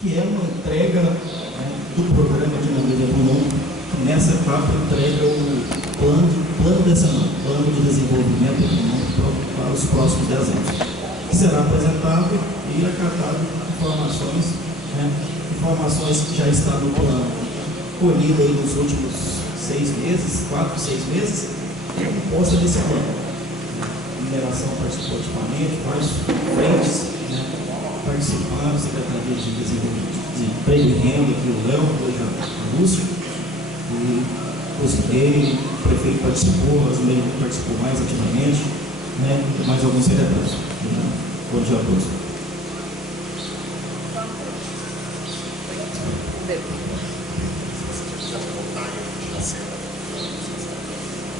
que é uma entrega, né, do programa de Dinamismo Econômico, que nessa etapa entrega o plano de desenvolvimento econômico para os próximos 10 anos, que será apresentado e acatado informações, né, informações que já estão no plano, colhida aí nos últimos 6 meses, 4, 6 meses, é a proposta desse plano. Mineração participou ativamente, várias frentes, né, participando, Secretaria de Desenvolvimento de Emprego e Renda, que o Léo, hoje a Lúcia, e consegui, o prefeito participou, a Zuleika participou mais ativamente, né, e mais alguns secretários. Bom dia a todos.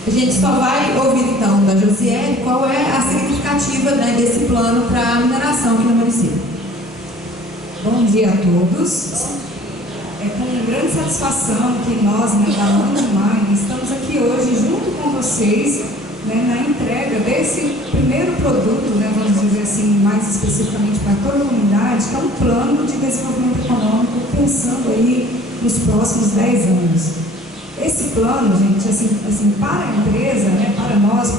A gente só vai ouvir então da Josiele qual é a significativa, né, desse plano para a mineração aqui no município. Bom dia a todos. É com grande satisfação que nós, né, da Mãe, estamos aqui hoje junto com vocês, né, na entrega desse primeiro produto, né, vamos dizer assim, mais especificamente para toda a comunidade, que é um plano de desenvolvimento econômico pensando aí nos próximos 10 anos. Esse plano, gente, assim, para a empresa, né, para nós,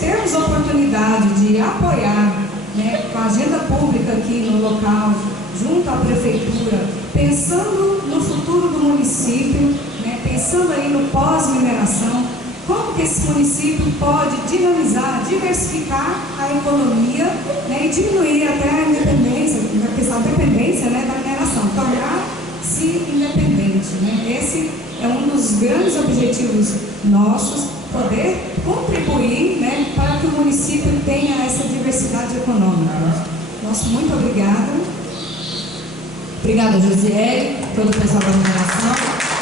termos a oportunidade de apoiar, né, com a agenda pública aqui no local, junto à prefeitura, pensando no futuro do município, né, pensando aí no pós-mineração, como que esse município pode dinamizar, diversificar a economia, né, e diminuir até a independência, a questão da dependência, né, da mineração, tornar-se independente, né? Esse é um dos grandes objetivos nossos, poder contribuir, né, para que o município tenha essa diversidade econômica. Nosso muito obrigada. Obrigada, Josiele, todo o pessoal da mineração.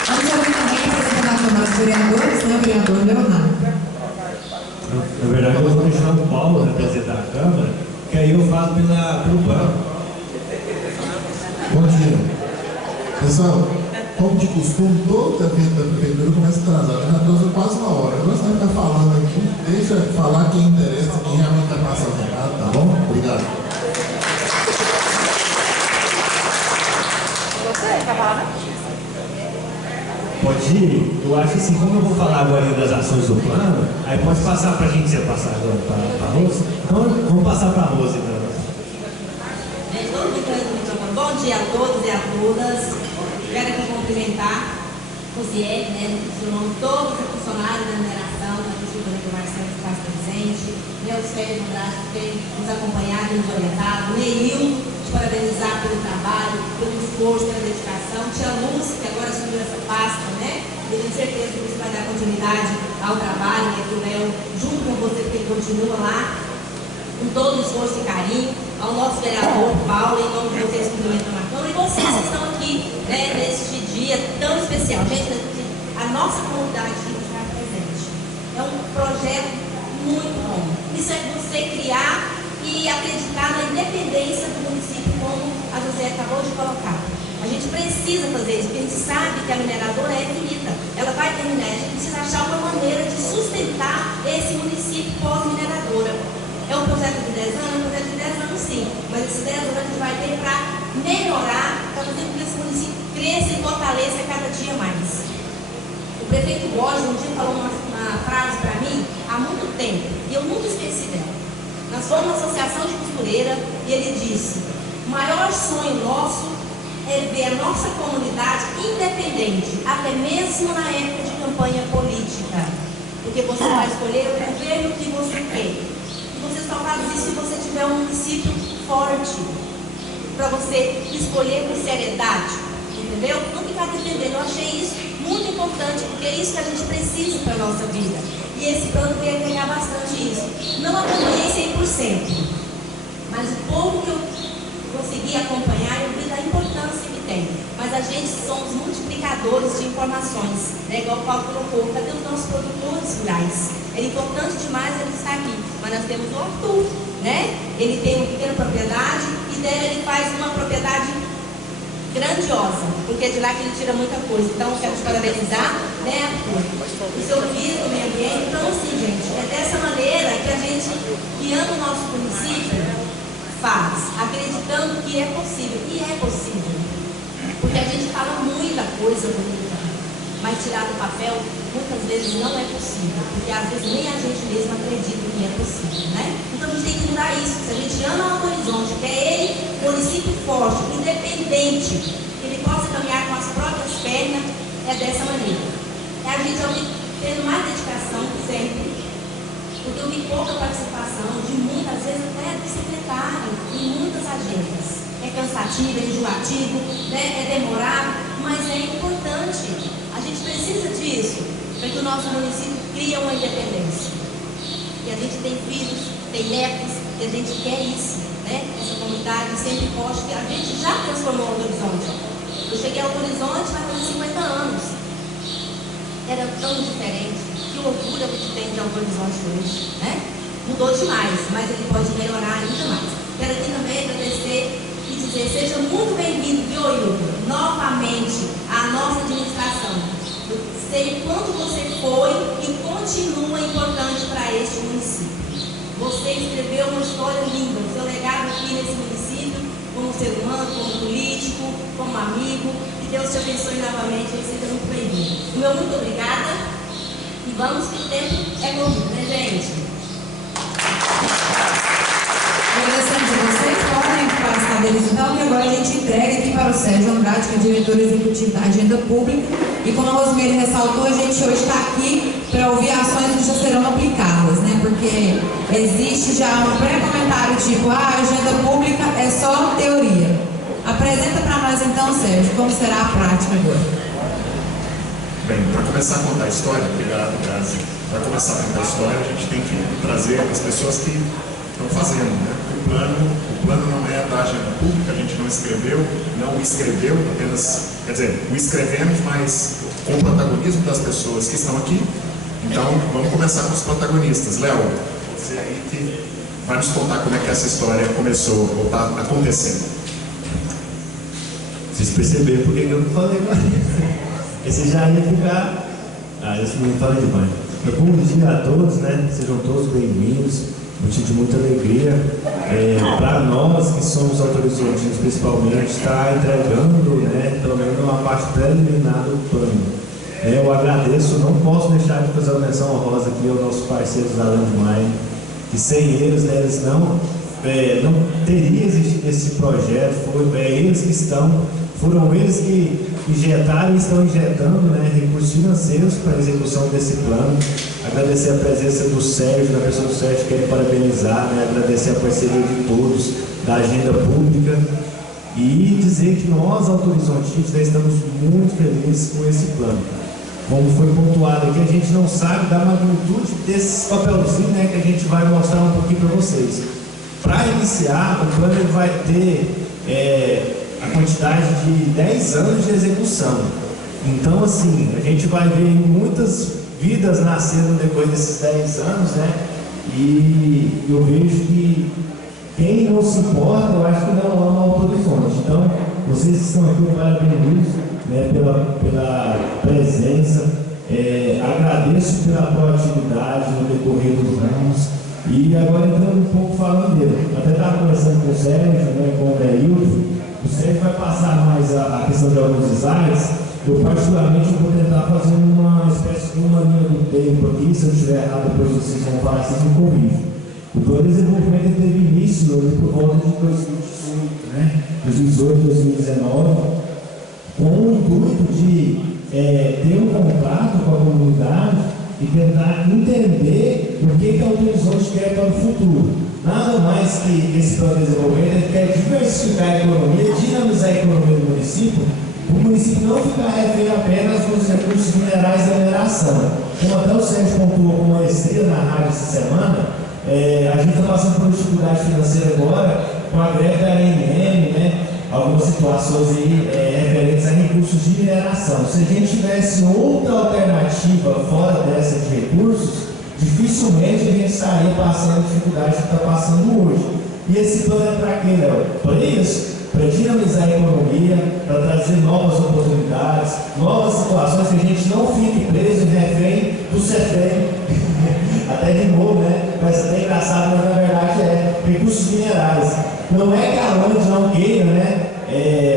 Vamos ouvir também a presidente da Câmara dos Vereadores, né, o vereador Leonardo. Na verdade, eu vou deixar o Paulo representar a Câmara, que aí eu falo pelo banco. Bom dia. Pessoal, como de costume, todo evento da prefeitura começa atrasado. Já atrasa quase uma hora. Agora você vai ficar falando aqui. Deixa falar quem interessa, quem realmente está passando errado, tá bom? Obrigado. Pode ir? Eu acho assim, como eu vou falar agora das ações do plano, aí pode passar para a gente, você passar agora para a Rose? Então, vamos passar para a Rose, então. Bom dia a todos e a todas. Quero aqui cumprimentar o Ziel, né, todos os funcionários da mineração, da Prefeitura do Marcelo que faz presente, meu Sérgio Andrade, que tem nos acompanhado e nos orientado, Neil, te parabenizar pelo trabalho, pelo esforço, pela dedicação, tia Lúcia, que agora assumiu essa pasta, né? Eu tenho certeza que você vai dar continuidade ao trabalho, né, do Léo, junto com você, porque ele continua lá, com todo o esforço e carinho, ao nosso vereador Paulo, em nome de vocês, cumprimentando a Câmara, e vocês que estão aqui, né, neste dia tão especial. Gente, a nossa comunidade tem que estar presente. É um projeto muito bom. Isso é você criar e acreditar na independência do município, como a José acabou de colocar. A gente precisa fazer isso, porque a gente sabe que a mineradora é finita. Ela vai terminar, a gente precisa achar uma maneira de sustentar esse município pós-mineradora. É um projeto de 10 anos? É um projeto de 10 anos sim, mas esses 10 anos a gente vai ter para melhorar, para fazer com que esse município cresça e fortaleça cada dia mais. O prefeito Borges um dia falou uma frase para mim há muito tempo, e eu nunca esqueci dela. Nós fomos uma associação de costureira e ele disse: o maior sonho nosso é ver a nossa comunidade independente, até mesmo na época de campanha política. Porque você vai escolher o governo que você quer. Você só faz isso se você tiver um município forte, para você escolher com seriedade, entendeu? Não ficar dependendo. Eu achei isso muito importante, porque é isso que a gente precisa para a nossa vida. E esse plano veio ganhar bastante isso. Não acompanhei 100%, mas o pouco que eu consegui acompanhar, eu vi da importância que tem. Mas a gente somos multiplicadores de informações, né? Igual o Paulo colocou, cadê os nossos produtores rurais? É importante demais ele estar aqui, mas nós temos o Arthur, né? Ele tem uma pequena propriedade e dela ele faz uma propriedade grandiosa, porque é de lá que ele tira muita coisa. Então, eu quero te parabenizar, né, Arthur? O seu filho do meio ambiente. Então, assim, gente, é dessa maneira que a gente, que ama o nosso município, faz, acreditando que é possível. E é possível. Porque a gente fala muita coisa bonita, mas tirar do papel muitas vezes não é possível, porque às vezes nem a gente mesmo acredita que é possível, né? Então a gente tem que mudar isso. Se a gente ama Alto Horizonte, quer ele um município forte, independente, que ele possa caminhar com as próprias pernas, é dessa maneira. É a gente tendo mais dedicação sempre, porque eu vi pouca participação de muitas vezes até do secretário em muitas agendas. É cansativo, é enjoativo, né? É demorado, mas é importante. A gente precisa disso para que o nosso município crie uma independência. E a gente tem filhos, tem netos, e a gente quer isso, né? Essa comunidade sempre posta que a gente já transformou Alto Horizonte. Eu cheguei ao Alto Horizonte vai fazer 50 anos. Era tão diferente. Que orgulho a gente tem de Alto Horizonte hoje, né? Mudou demais, mas ele pode melhorar ainda mais. Quero aqui também agradecer e dizer, seja muito bem-vindo, viu, Hilton, novamente à nossa administração. Eu sei o quanto você foi e continua importante para este município. Você escreveu uma história linda, o seu legado aqui nesse município, como ser humano, como político, como amigo. Que Deus te abençoe novamente e seja muito bem-vindo. O meu muito obrigada. E vamos que o tempo é corrido, né, gente? Agradecemos a vocês, podem para as cadeiras então, e agora a gente entrega aqui para o Sérgio Andrade, que é diretor executivo da Agenda Pública. E como a Rosimeire ressaltou, a gente hoje está aqui para ouvir ações que já serão aplicadas, né? Porque existe já um pré-comentário tipo, a agenda pública é só teoria. Apresenta para nós então, Sérgio, como será a prática agora. Bem, para começar a contar a história, obrigado, Grazi. Para começar a contar a história, a gente tem que trazer as pessoas que estão fazendo, né? O plano não é da agenda pública, a gente não escreveu, não o escreveu, apenas, quer dizer, o escrevemos, mas com o protagonismo das pessoas que estão aqui. Então, vamos começar com os protagonistas. Léo, você aí que vai nos contar como é que essa história começou ou está acontecendo. Vocês perceberam por que eu não falei mais? Esse já ia ficar. Esse não fala demais. Bom dia a todos, né? Sejam todos bem-vindos. Motivo de muita alegria. Para nós que somos autorizantes, principalmente, está entregando, né, pelo menos uma parte preliminar do plano. Eu agradeço, não posso deixar de fazer uma menção honrosa aqui aos nossos parceiros da Landmine, que sem eles, né, eles não teria existido esse projeto. Foram eles que injetaram e estão injetando, né, recursos financeiros para a execução desse plano. Agradecer a presença do Sérgio, da pessoa do Sérgio, quero parabenizar, né, agradecer a parceria de todos, da agenda pública, e dizer que nós, Alto Horizonte, já estamos muito felizes com esse plano. Como foi pontuado aqui, a gente não sabe da magnitude desses papelzinhos, né, que a gente vai mostrar um pouquinho para vocês. Para iniciar, o plano ele vai ter a quantidade de 10 anos de execução. Então, assim, a gente vai ver muitas vidas nascendo depois desses 10 anos, né? E eu vejo que quem não se importa, eu acho que não ama o Alto Horizonte. Então, vocês que estão aqui, parabéns, né, pela presença. Agradeço pela proatividade no decorrer dos anos. E agora entrando um pouco falando dele. Até estava conversando com o Sérgio, né, com o Deilton. O Sérgio vai passar mais a questão de alguns slides. Eu particularmente vou tentar fazer uma espécie de uma linha do tempo aqui. Se eu estiver errado, depois vocês vão falar, vocês me corrigem. O plano de desenvolvimento teve início por volta de 2018, né? 2018, 2019, com o intuito de ter um contato com a comunidade e tentar entender o que a Alto Horizonte quer para o futuro. Nada mais que esse plano de desenvolvimento, ele quer diversificar a economia, dinamizar a economia do município, o município não ficar refém apenas nos recursos minerais da mineração. Como até o Sérgio pontuou com maestria na rádio essa semana, a gente está passando por dificuldade financeira agora, com a greve da ANM, né? Algumas situações aí, referentes a recursos de mineração. Se a gente tivesse outra alternativa fora dessa de recursos, dificilmente a gente estaria passando a dificuldade que está passando hoje. E esse plano é para quê, Léo? Para isso, para dinamizar a economia, para trazer novas oportunidades, novas situações, que a gente não fique preso e refém do CEFEM. Até de novo, né? Parece até engraçado, mas na verdade recursos minerais. Não é que a Land não queira, né,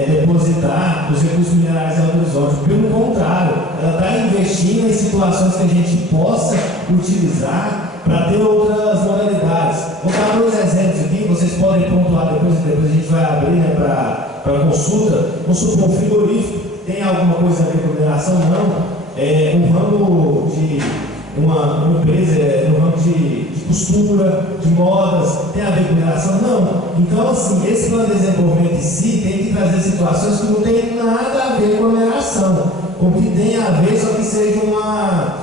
depositar os recursos minerais em Alto Horizonte. Pelo contrário, ela está investindo em situações que a gente possa utilizar para ter outras modalidades. Vou dar 2 exemplos aqui, vocês podem pontuar depois a gente vai abrir, né, para consulta. Vamos supor, um frigorífico tem alguma coisa a ver com mineração? Não. Um ramo de uma empresa no ramo de costura, de modas, tem a ver com mineração? Não. Então, assim, esse plano de desenvolvimento em si tem que trazer situações que não tem nada a ver com a mineração, ou que tem a ver, só que seja uma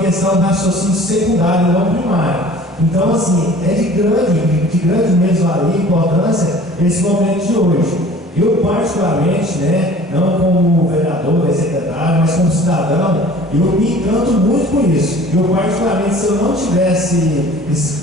questão de raciocínio secundário, não primário. Então, assim, é de grande mesmo ali importância esse momento de hoje. Eu, particularmente, né, não como vereador, secretário, mas como cidadão, eu me encanto muito com isso. Eu, particularmente, se eu não tivesse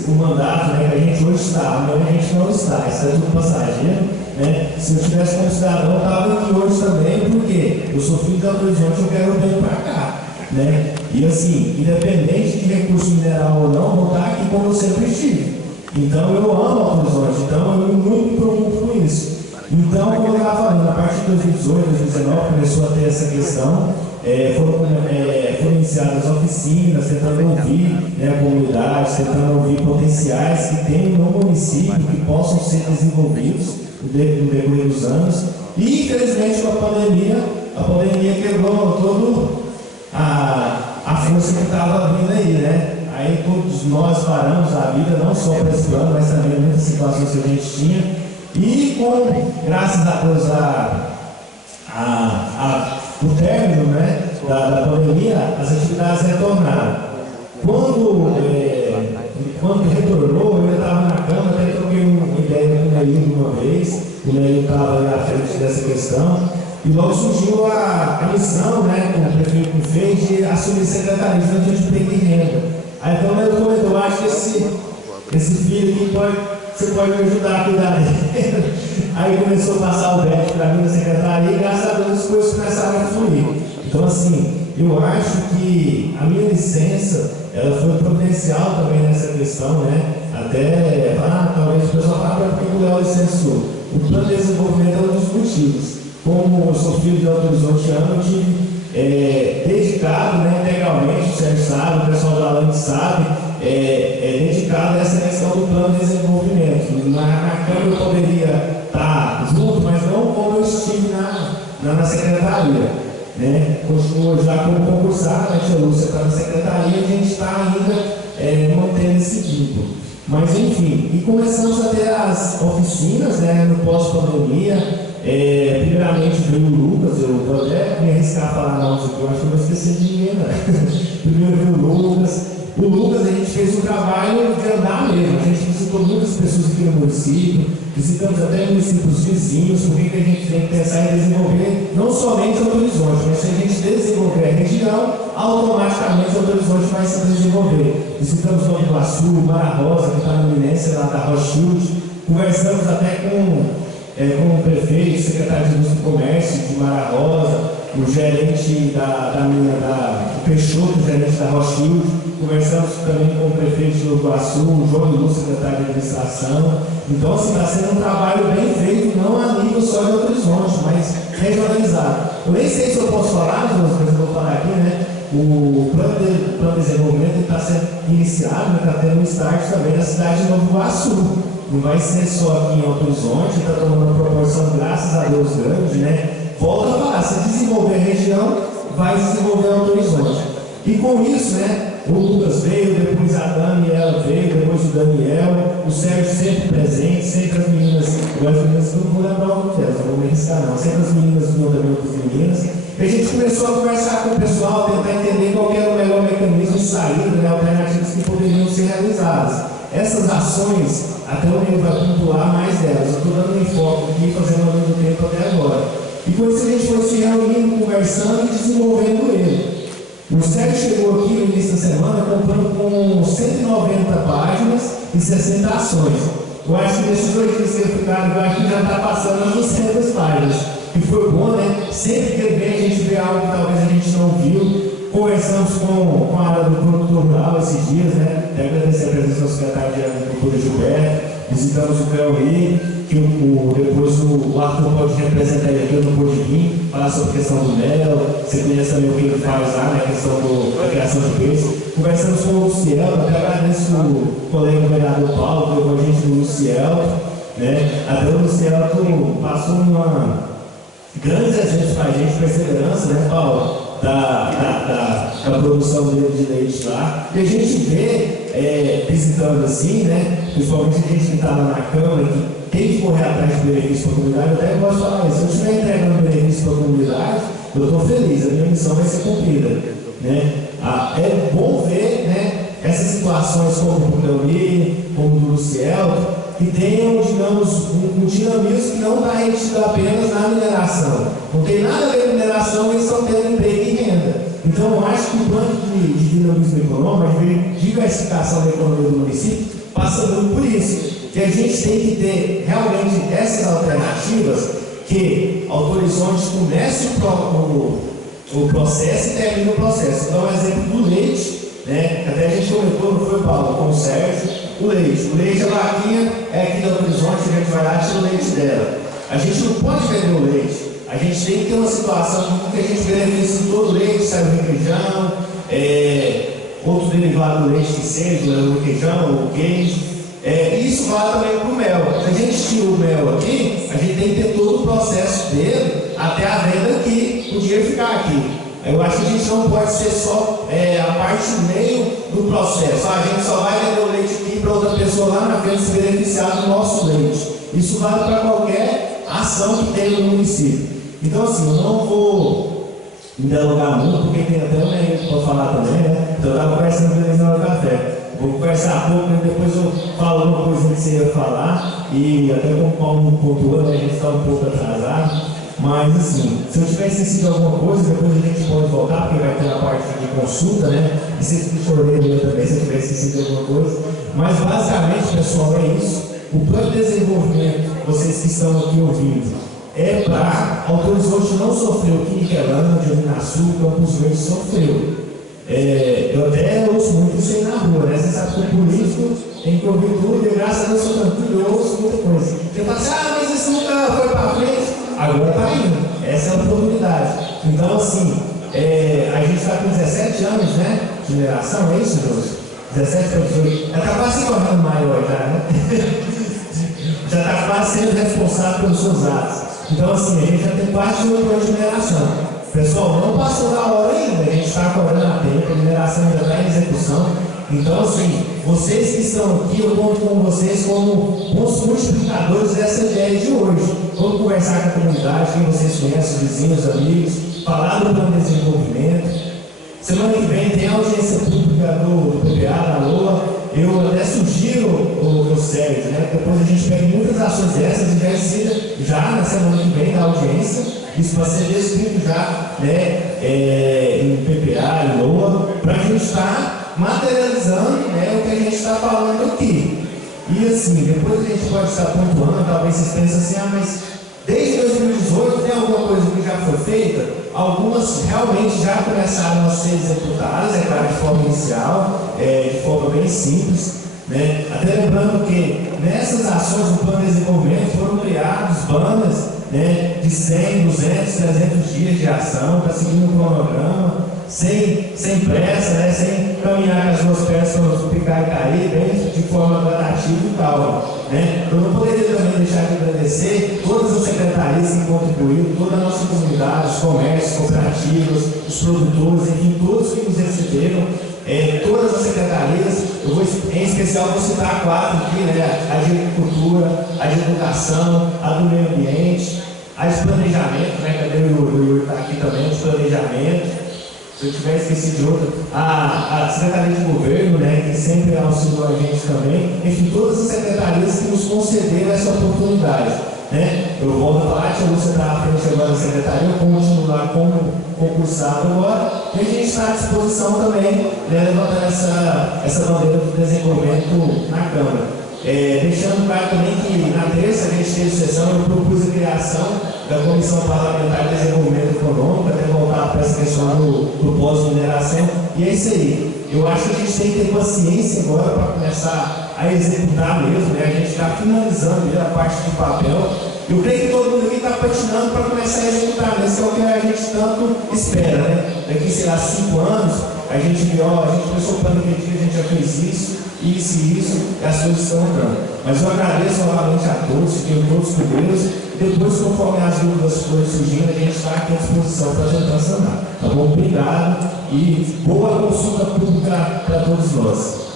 o mandato, né, que a gente hoje está, amanhã a gente não está, isso é tudo passageiro, né? Se eu tivesse como cidadão, eu estava aqui hoje também, porque eu sou filho de Alto Horizonte, eu quero bem para cá, né? E assim, independente de recurso mineral ou não, vou estar aqui como eu sempre estive. Então, eu amo Alto Horizonte, então eu muito me preocupo com isso. Então, como eu estava falando, a partir de 2018, 2019, começou a ter essa questão, foram iniciadas oficinas, tentando ouvir, né, a comunidade, tentando ouvir potenciais que tem no município, que possam ser desenvolvidos no decorrer dos anos. E, infelizmente, com a pandemia quebrou toda a força que estava vindo aí, né? Aí todos nós paramos a vida, não só para esse plano, mas também muitas situações que a gente tinha. E graças a Deus, o término, né, da pandemia, as atividades retornaram. Quando retornou, eu estava na Câmara, até troquei uma ideia com o Neildo uma vez, o Neildo estava à frente dessa questão, e logo surgiu a missão, né, que o prefeito me fez, de assumir a Secretaria de Emprego e Renda. Aí então o Neildo comentou, acho que esse filho aqui você pode me ajudar a cuidar dele. Aí começou a passar o déficit para mim na secretaria e graças a Deus as coisas começaram a fluir. Então, assim, eu acho que a minha licença, ela foi providencial também nessa questão, né? Até, talvez o pessoal fale porque o Léo licenciou. O plano de desenvolvimento é um dos motivos. Como eu sou filho de Alto Horizontiano, eu tive dedicado, né, integralmente, o Sérgio sabe, o pessoal da Alane sabe, dedicado a essa questão do plano de desenvolvimento. Na Câmara eu poderia estar junto, mas não como eu estive na secretaria. Né? Continuo já como concursado, a tia Lúcia está na secretaria e a gente está ainda mantendo esse vínculo. Mas enfim, e começamos a ter as oficinas, né, no pós-pandemia. Primeiramente veio o Lucas, eu vou até me arriscar a falar nomes aqui, eu acho que eu vou esquecer de ninguém, né? Primeiro veio o Lucas. O Lucas, a gente fez um trabalho de andar mesmo, a gente visitou muitas pessoas aqui no município, visitamos até municípios vizinhos, porque a gente tem que pensar em desenvolver não somente Alto Horizonte, mas se a gente desenvolver a região, automaticamente Alto Horizonte vai se desenvolver. Visitamos Nova Iguaçu, Mara Rosa, que está na iminência lá da Rothschild, conversamos até com o prefeito, o secretário de Indústria e Comércio de Mara Rosa, o gerente o Peixoto, o gerente da Rothschild, conversamos também com o prefeito de Nova Iguaçu, o João Lúcio, secretário de Administração. Então, assim, está sendo um trabalho bem feito, não a nível só de Alto Horizonte, mas regionalizado. Eu nem sei se eu posso falar, mas eu vou falar aqui, né? O plano de desenvolvimento está sendo iniciado, está tendo um start também na cidade de Nova Iguaçu. Não vai ser só aqui em Alto Horizonte, está tomando uma proporção, graças a Deus, grande, né? Volta a falar, se desenvolver a região, vai desenvolver Alto Horizonte. E com isso, né, o Lucas veio, depois a Daniela veio, depois o Daniel, o Sérgio sempre presente, sempre as meninas, eu não vou lembrar o nome delas, não vou me arriscar não, sempre as meninas vinham também outras meninas. E a gente começou a conversar com o pessoal, tentar entender qual era o melhor mecanismo de saída, né, alternativas que poderiam ser realizadas. Essas ações, até o Nilo vai pontuar mais delas. Eu estou dando um enfoque aqui, fazendo ao mesmo tempo até agora. E com isso a gente foi se reunindo, conversando e desenvolvendo ele. O Sérgio chegou aqui no início da semana contando com 190 páginas e 60 ações. Eu acho que nesses 2 dias que ficaram, eu acho que já está passando as 200 páginas. E foi bom, né? Sempre que ele vem a gente vê algo que talvez a gente não viu. Conversamos com a área do produtor rural esses dias, né? Até agradecer a presença do secretário de Agricultura Gilberto, visitamos o Creu Rio, depois o Arthur pode representar ele aqui, eu não pude vir, falar sobre a questão do mel, você conhece também o que ele faz lá, né, a questão da criação de peixe. Conversamos com o Luciel, até agradeço o colega vereador Paulo, que levou a gente do Luciel, né, até o Luciel passou grandes exemplos para a gente, perseverança, né, Paulo, da produção dele de leite lá. E a gente vê, visitando assim, né, principalmente a gente que está lá na Câmara, que tem que correr atrás de benefício para a comunidade. Eu até gosto de falar isso, se eu estiver entregando benefício para a comunidade, eu estou feliz, a minha missão vai ser cumprida, né. É bom ver, né, essas situações como o Leoni, como o do Luciel, que tenham, digamos, um dinamismo que não está retido apenas na mineração. Não tem nada a ver com mineração, eles estão tendo emprego e renda. Então, eu acho que o plano de dinamismo econômico, de diversificação da economia do município, passa muito por isso. Que a gente tem que ter realmente essas alternativas que Alto Horizonte comece o processo e termine o processo. Então, um exemplo do leite, né? Até a gente comentou, não foi, Paulo, com o Sérgio, o leite, a vaquinha é aqui do Alto Horizonte, a gente vai lá e tira o leite dela. A gente não pode vender o leite. A gente tem que ter uma situação que a gente beneficie todo o leite, sai o requeijão, outro derivado do leite que seja, o requeijão, o queijo. Isso vale também para o mel. Se a gente tira o mel aqui, a gente tem que ter todo o processo dele até a venda aqui, o dinheiro ficar aqui. Eu acho que a gente não pode ser só a parte meio do processo. A gente só vai vender o leite aqui para outra pessoa lá na frente se beneficiar do nosso leite. Isso vale para qualquer ação que tem no município. Então, assim, eu não vou me delongar muito, porque tem até um meio para falar também, né? Então, eu estava conversando com eles na hora do café. Vou conversar pouco, mas depois eu falo uma coisa que você ia falar, e até como o Paulo pontuou, né, a gente está um pouco atrasado. Mas, assim, se eu tivesse esquecido alguma coisa, depois a gente pode voltar, porque vai ter a parte de consulta, né? E se eu chorei também, se eu tivesse esquecido alguma coisa. Mas, basicamente, pessoal, é isso. O plano de desenvolvimento, vocês que estão aqui ouvindo, é para Alto Horizonte não sofrer o que Niquelândia, Minaçu, Campos Verdes sofreu. Eu até ouço muito isso aí na rua, né? Você sabe que o político tem que ouvir tudo, e graças a Deus sou tranquilo, eu ouço muita coisa. Você fala assim, mas isso nunca foi para frente. Agora está indo. Essa é a oportunidade. Então, assim, a gente está com 17 anos, né? De mineração, é isso, Deus? 17 para 18. Já está quase se tornando maior, já, né? Já está quase sendo responsável pelos seus atos. Então, assim, a gente já tem quase 8 anos de mineração. Pessoal, não passou da hora ainda, a gente está cobrando a tempo, a mineração ainda está em execução. Então, assim, vocês que estão aqui, eu conto com vocês como bons multiplicadores dessa ideia de hoje. Vamos conversar com a comunidade, quem vocês conhecem, vizinhos, amigos, falar do plano de desenvolvimento. Semana que vem tem a audiência pública do PPA, da LOA. Eu até sugiro, o Sérgio, né? Depois a gente pega muitas ações dessas e já decida já na semana que vem da audiência. Isso vai ser descrito já, né? Em PPA, em LOA, para a gente estar materializando, né, o que a gente está falando aqui. E assim, depois a gente pode estar pontuando, talvez vocês pensem assim, mas desde 2018 tem alguma coisa que já foi feita? Algumas realmente já começaram a ser executadas, é claro, de forma inicial, de forma bem simples, né? Até lembrando que nessas ações do plano de desenvolvimento foram criados banners, né, de 100, 200, 300 dias de ação, para seguir um cronograma, sem pressa, né, sem caminhar com as duas pernas para não picar e cair, bem de forma gradativa e calma. Né? Eu não poderia também deixar de agradecer todas as secretarias que contribuíram, toda a nossa comunidade, os comércios, cooperativas, os produtores, enfim, todos que nos receberam, todas as secretarias, em especial vou citar 4 aqui, né? A de agricultura, a de educação, a do meio ambiente, a de planejamento, né? Cadê o Yuri está aqui também, de planejamento. Se eu tiver esquecido de outra, a Secretaria de Governo, né, que sempre auxiliou a gente também, enfim, todas as secretarias que nos concederam essa oportunidade. Né? Eu volto a falar, a Lúcia está à frente agora da secretaria, eu continuo lá como concursado agora, e a gente está à disposição também, né, levantando essa bandeira do desenvolvimento na Câmara. Deixando claro também que na terça a gente teve sessão, eu propus a criação da Comissão Parlamentar de Desenvolvimento Econômico, até voltar para essa questão do pós-mineração, e é isso aí. Eu acho que a gente tem que ter paciência agora para começar a executar mesmo, né? A gente está finalizando a parte de papel. Eu creio que todo mundo aqui está patinando para começar a executar, né? Isso é o que a gente tanto espera, né? Daqui, sei lá, 5 anos, a gente viu, a gente começou o plano que a gente já fez isso, e as coisas estão andando. Mas eu agradeço novamente a todos, fiquem todos com Deus. Depois, conforme as dúvidas forem surgindo, a gente está aqui à disposição para tentar sanar. Tá bom? Obrigado e boa consulta pública para todos nós.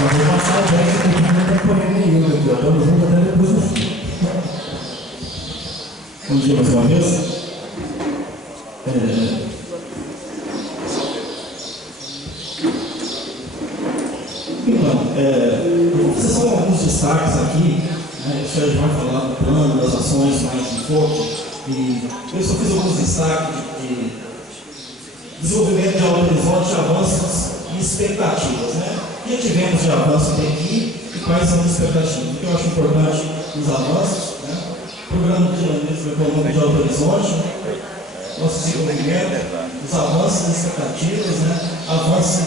Eu vou passar a brecha que não está correndo nenhum aqui, estamos juntos até depois do fim. Bom dia mais uma vez. Eu vou fazer só alguns destaques aqui, né? O Sérgio vai falar do plano, das ações mais em foco, e eu só fiz alguns destaques de desenvolvimento de Alto Horizonte, avanços e expectativas, né? O que tivemos de avanço até aqui e quais são as expectativas? O que eu acho importante nos avanços, né? Programa de Dinamismo Econômico de Alto Horizonte, nosso desenvolvimento, os avanços e expectativas, né? Avanço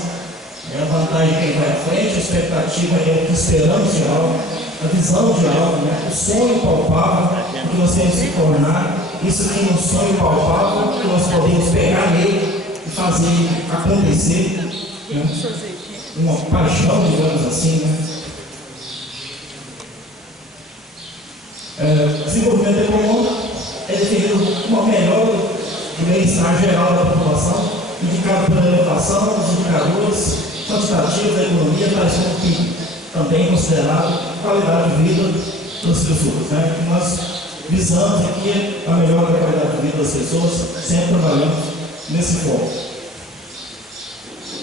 é a vantagem de quem vai à frente, a expectativa é o que esperamos de algo, a visão de algo, né? O sonho palpável, o que nós temos que se tornar, isso aqui é um sonho palpável, que nós podemos pegar nele e fazer acontecer, né? Uma paixão, digamos assim, né? Desenvolvimento econômico é definir uma melhora de bem-estar geral da população, indicado pela elevação dos indicadores quantitativos da economia, tais como PIB, também considerado qualidade de vida das pessoas, né? Que nós visamos aqui a melhora da qualidade de vida das pessoas, sempre trabalhando nesse foco.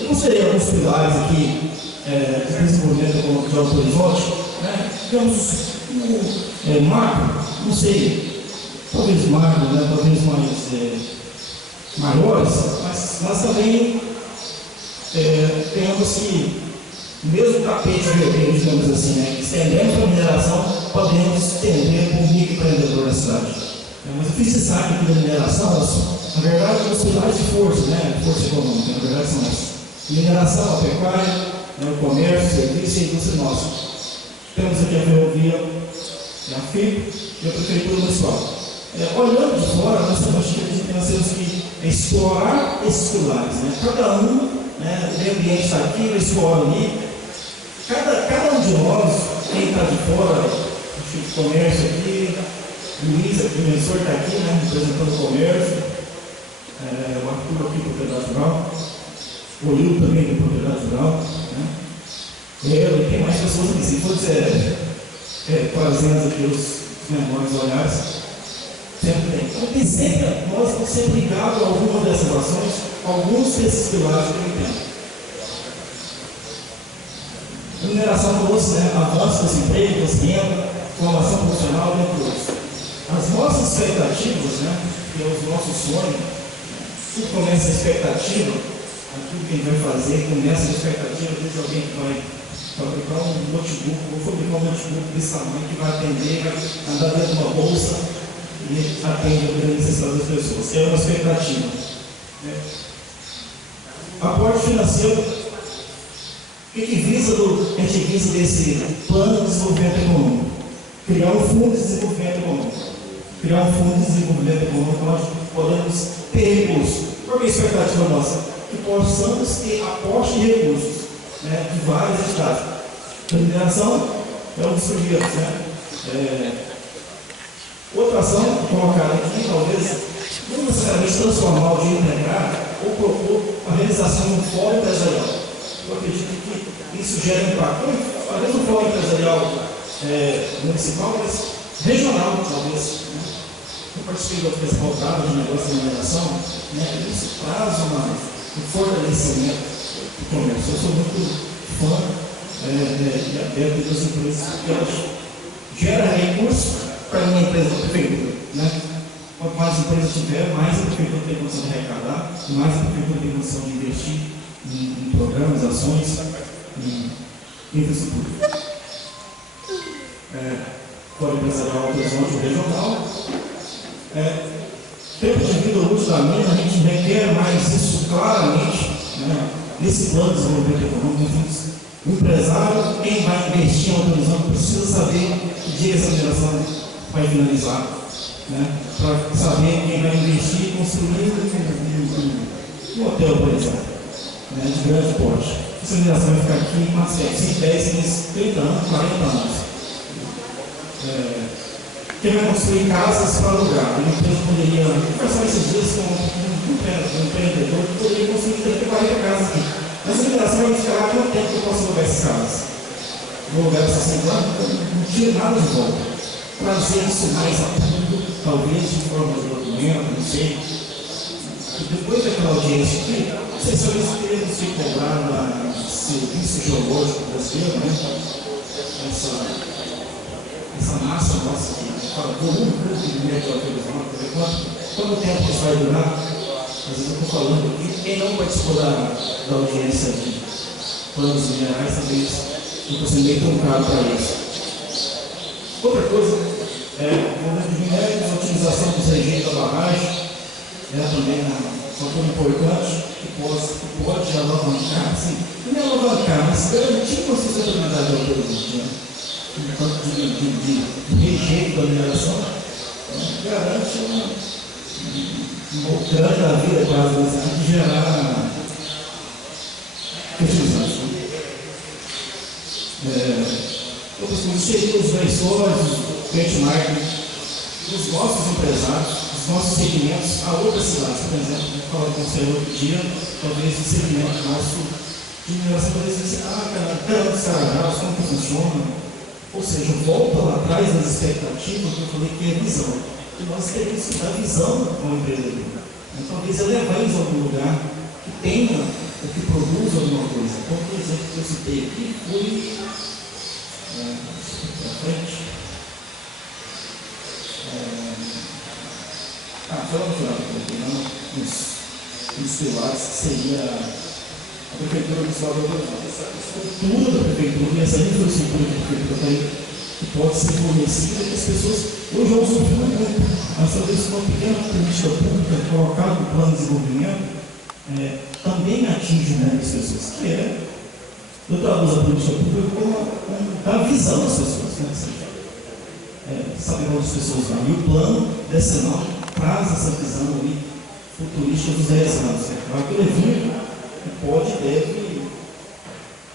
Eu mostrei alguns pilares aqui de desenvolvimento econômico de Alto Horizonte, né? Digamos, macro, não sei, talvez macro, né? Talvez maiores, mas nós também temos que, mesmo tapete vermelho, digamos assim, né? Estendendo a mineração, podemos estender para o microempreendedor da cidade. Mas eu fiz destaque aqui da mineração, na verdade, os pilares de força, né? Força econômica, na verdade, são esses. Mineração, a pecuária, né? O comércio, o serviço e a indústria nossa. Temos aqui a ferrovia, a FIP e a Prefeitura Municipal. Olhando de fora, nós temos que explorar esses pilares, né? Cada um, né? O meio ambiente está aqui, eu exploro ali. Cada um de nós, quem está de fora, o Chico de Comércio aqui, Luiz, aqui, o professor está aqui, né? Representando o comércio, o Arthur aqui, propriedade rural, o Lilo também de propriedade rural, né? E tem mais pessoas aqui, se for trazendo aqui os menores olhares, sempre tem. Então, tem sempre, nós estamos sempre ligados a alguma dessas ações, alguns desses pilares que eu entendo. Mineração conosco, né? Avanço das empresas, renda, formação profissional, entre outros. As nossas expectativas, né? Que é os nossos sonhos, tudo começa a expectativa, aquilo que a gente vai fazer começa a expectativa, às vezes alguém que vai fabricar um notebook, vou fabricar um notebook desse tamanho que vai atender, vai andar dentro de uma bolsa e atende a necessidade das pessoas. É uma expectativa. Né? Aporte financeiro, o que a gente visa desse plano de desenvolvimento econômico? Criar um fundo de desenvolvimento econômico. Criar um fundo de desenvolvimento econômico, nós podemos ter recursos. Qual é a expectativa nossa? Que possamos ter aporte de recursos, né, de várias entidades. A mineração é um dos primeiros, né? Outra ação colocada aqui, talvez, não necessariamente transformar o dia integrar ou propor a realização de um fórum empresarial. Eu acredito que isso gera um impacto. Talvez um fórum empresarial municipal, mas regional, talvez. Né? Eu participei da outra voltada de negócio de mineração, né? Isso traz um fortalecimento do comércio. Eu sou muito fã e adepto das empresas, porque elas geram recursos para a minha empresa da prefeitura. Né? Quanto mais a empresa tiver, mais a prefeitura tem condição de arrecadar, mais a prefeitura tem condição de investir em programas, ações, em infraestrutura. Fórum empresarial Alto Horizonte regional. Tempo de vida útil da mina, a gente requer mais isso claramente, né? nesse plano de desenvolvimento econômico, o empresário, quem vai investir em autorizando, precisa saber que dia essa mineração vai finalizar, né? Para saber quem vai investir e construir um hotel, por exemplo, né? De grande porte. Essa mineração vai ficar aqui uma série de 10, 15, 30 anos, 40 anos. Quem vai construir casas para alugar? Uma empresa poderia, conversar esses dias com um empreendedor que poderia construir 30, 40 casas aqui. Mas a mineração vai ficar lá quanto tempo que eu posso alugar essas casas? Vou alugar essas 5 anos, não tiro nada de volta. Trazer isso mais a fundo, talvez de forma de documento, não sei. E depois daquela audiência aqui, não sei se eles queriam se cobrar no Serviço Geológico Brasileiro, né? Essa massa nossa aqui, fala volume de médio autorizado, quanto tempo isso vai durar? Às vezes eu estou falando aqui, quem não participou da audiência de planos minerais, talvez eu estou sendo meio truncado para isso. Outra coisa, movimento de minérios, a utilização dos rejeitos da barragem, também uma coisa importante, que pode alavancar, sim, não é alavancar, mas garantir uma sustentabilidade do autorizante, né? Enquanto de rejeito da mineração, garante uma grande da vida quase de gerar fertilizantes. Outras coisas seriam os brainstorms, benchmark dos nossos empresários, dos nossos segmentos a outras cidades. Por exemplo, eu falei com você outro dia, talvez o segmento nosso de mineração poderia dizer, cara, dos carajás, como que funciona? Ou seja, volta lá atrás das expectativas que eu falei que é visão. E nós temos que dar visão ao empreendedor. Então, talvez levar eles a algum lugar que tenha ou que produza alguma coisa. Então, por exemplo, que eu citei aqui foi para frente. Foi no final, nos pilares, que seria a Prefeitura do Estado do Brasil. Essa estrutura da Prefeitura e essa infraestrutura da Prefeitura tem, que pode ser fornecida e as pessoas hoje usufruem muito. Mas talvez uma pequena política pública colocada no plano de desenvolvimento também atinge muitas pessoas, que eu traduzo a política pública como a visão das pessoas, né? Saber onde as pessoas vão. E o plano decenal traz essa visão ali futurística dos 10 anos. Aquilo é vindo e pode e deve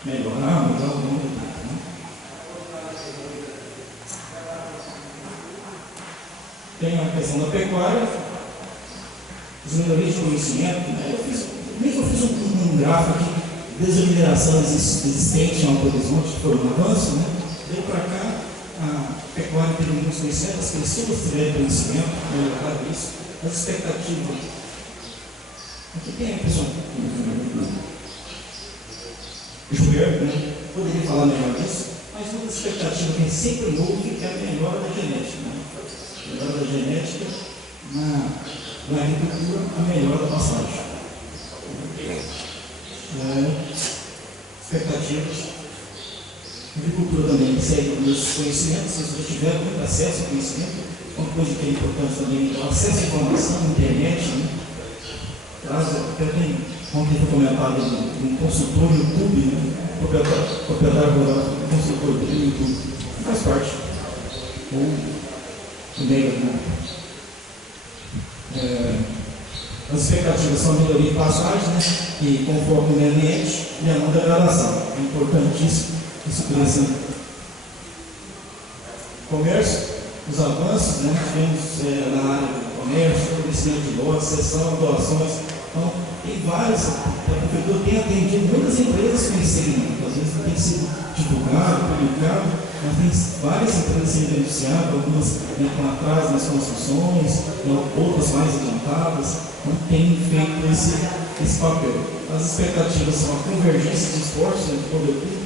melhorar o longo do tempo. Né? Tem a questão da pecuária, os melhorias de conhecimento. Né? Eu fiz um gráfico aqui desde a mineração existente em Alto Horizonte, que foi um avanço, né? Veio para cá, a pecuária teve muitos conhecimentos, as pessoas tiveram conhecimento, melhoraram isso, as expectativas. Aqui tem a pessoa, Gilberto, né? Poderia falar melhor disso, mas uma das expectativas que a gente sempre ouve é a melhora da genética. Né? A melhora da genética na agricultura, a melhora da passagem. Expectativas. A agricultura também segue os conhecimentos, se você tiver muito acesso ao conhecimento, uma coisa que é importante também é o acesso à informação na internet. Né? Até tem, ontem foi comentado um consultor no YouTube, né? Proprietário do consultor do YouTube, faz parte, ou do meio do grupo. As expectativas são a melhoria de passagem, né? E conforme o meio ambiente e a não degradação. É importantíssimo isso crescendo. Comércio, os avanços, né? Tivemos na área do comércio, crescimento de lotes, cessão, doações. Então, tem várias, a prefeitura tem atendido muitas empresas com esse segmento. Às vezes não tem sido divulgado, publicado, mas tem várias empresas sendo beneficiadas, algumas estão atrás nas construções, outras mais adiantadas, não tem feito esse papel. As expectativas são a convergência de esforços entre o poder público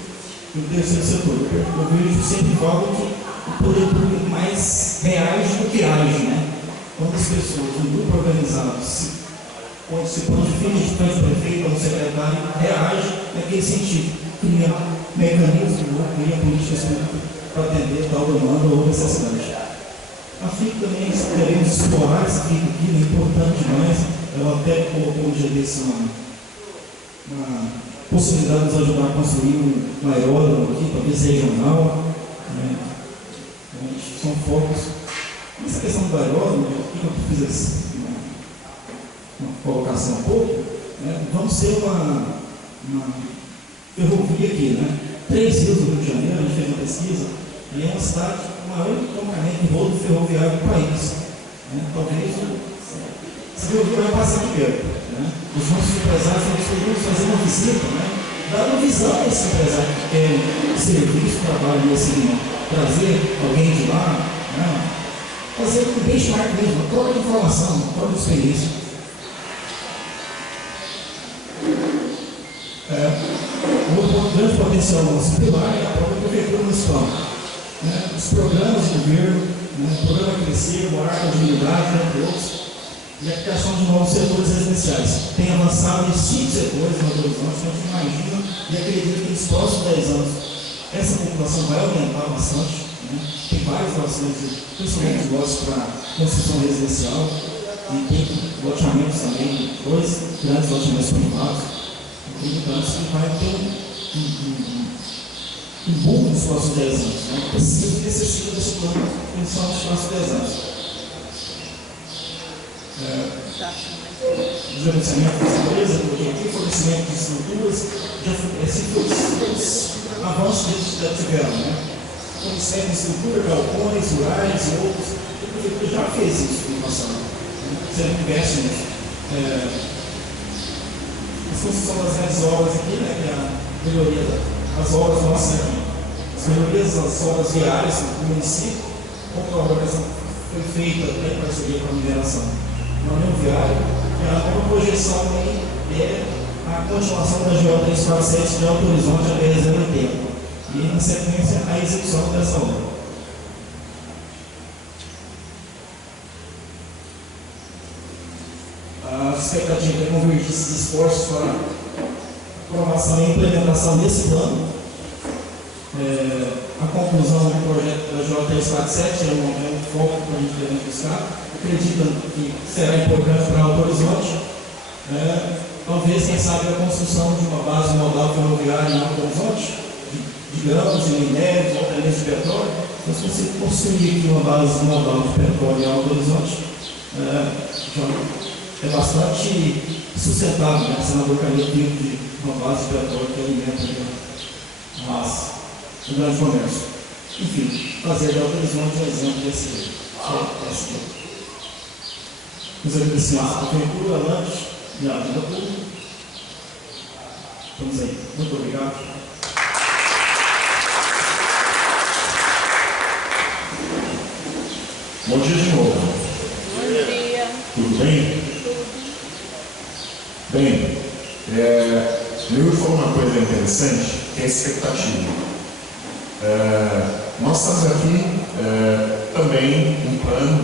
e o terceiro setor. Eu vejo sempre falo que o poder público mais reage do que age, né? Quando as pessoas, um grupo organizado, quando se prontifica de tanto prefeito ou secretário, reage naquele sentido, cria mecanismos, cria políticas públicas para atender tal demanda ou necessidade. A FIC também queremos explorar esse FIC aqui, é importante demais. Ela até colocou um dia desse uma possibilidade de nos ajudar a construir um aeródromo aqui, talvez regional. Né? Então, são focos. Essa questão do aeródromo, eu fiz uma colocação um pouco, né? Vamos ter uma ferrovia aqui, né? 3 rios do Rio de Janeiro, a gente fez uma pesquisa, e é uma cidade com o maior entroncamento de rodo ferroviário do país. Né? Talvez essa ferrovia vai passar de perto. Né? Os nossos empresários estão fazer uma visita, né? Dar uma visão a esse empresário que quer serviço, trabalho nesse segmento, trazer alguém de lá, né? Fazer um benchmark mesmo, uma troca de informação, uma troca de experiência. Um grande potencial nosso pilar é a própria prefeitura municipal. Os programas de governo, o programa Crescer, Morar com Dignidade, entre outros, e a criação de novos setores residenciais. Tem avançado em 5 setores no horizonte, a gente imagina e acredita que nos próximos 10 anos essa população vai aumentar bastante. Tem várias ações, principalmente lotes para construção residencial, e tem loteamentos também, 2 grandes loteamentos privados. Então, isso vai ter um boom nos próximos 10 anos. Precisa e necessita desse plano de condição nos próximos 10 anos. Gerenciamento das empresas, fornecimento de estruturas, esses avanços que eles já tiveram. Fornecimento de estrutura, galpões, rurais e outros. A prefeitura já fez isso no passado. Você investe nisso. A construção das grandes obras aqui, que é a melhoria das obras nossas aqui, as melhorias das obras viárias do município, como a obra foi feita em parceria com a mineração. No anel viário, a nova projeção aí é a continuação da GO 347 de Alto Horizonte a BR-080 e, na sequência, a execução dessa obra. A expectativa é convergir esses esforços para aprovação e implementação desse plano. A conclusão do projeto da GO 347 é um foco para a gente poder buscar. Acredito que será importante para Alto Horizonte. Talvez, quem sabe, a construção de uma base modal ferroviária em Alto Horizonte, de grãos, de minérios, ou até mesmo de petróleo. Então, se você construir aqui uma base modal de petróleo em Alto Horizonte, é bastante sustentável, né? Senador Carlos vive de uma base de petróleo que alimenta o grande comércio. Enfim, fazer de Alto Horizonte um exemplo desse. Os agradecimentos à prefeitura, lanche e à vida pública. Estamos aí. Muito obrigado. Bom dia de novo. Bom dia. Tudo bem? Bem, o Yuri falou uma coisa interessante, que é a expectativa. Nós estamos aqui também um plano,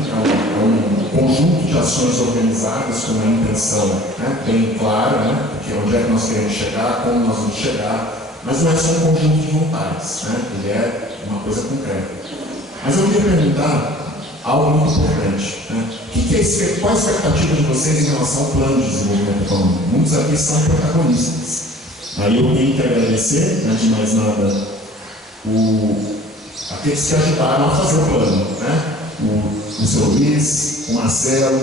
um conjunto de ações organizadas com uma intenção bem clara, porque onde é que nós queremos chegar, como nós vamos chegar, mas não é só um conjunto de vontades, ele é uma coisa concreta. Mas eu queria perguntar algo muito importante. Qual a expectativa de vocês em relação ao plano de desenvolvimento econômico? Muitos aqui são protagonistas. Aí eu tenho que agradecer, antes de mais nada, aqueles que ajudaram a fazer o plano. O seu Luiz, o Marcelo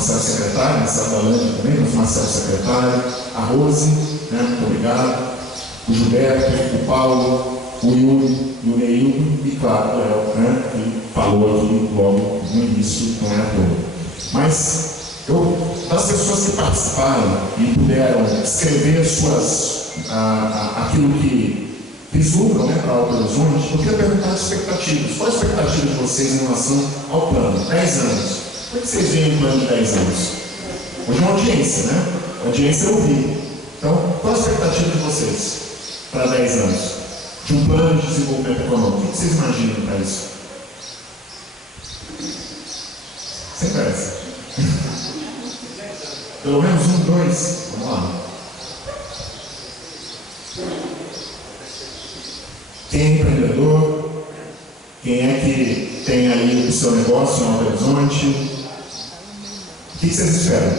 secretário, Marcelo Dalândia também, o Marcelo secretário, a Rose, muito obrigado, o Gilberto, o Paulo, o Yuri, o Neildo e, claro, o Léo, que falou aqui logo no início, não é à toa. Mas, das pessoas que participaram e puderam escrever aquilo que vislumbram para Alto Horizonte, eu queria perguntar as expectativas. Qual a expectativa de vocês em relação ao plano? 10 anos. Como é que vocês veem o plano de 10 anos? Hoje é uma audiência, A audiência é ouvir. Então, qual a expectativa de vocês para 10 anos? De um plano de desenvolvimento econômico. O que vocês imaginam para isso? Sem pressa. Pelo menos 1, 2. Vamos lá. Quem é empreendedor? Quem é que tem aí o seu negócio em Alto Horizonte? O que vocês esperam?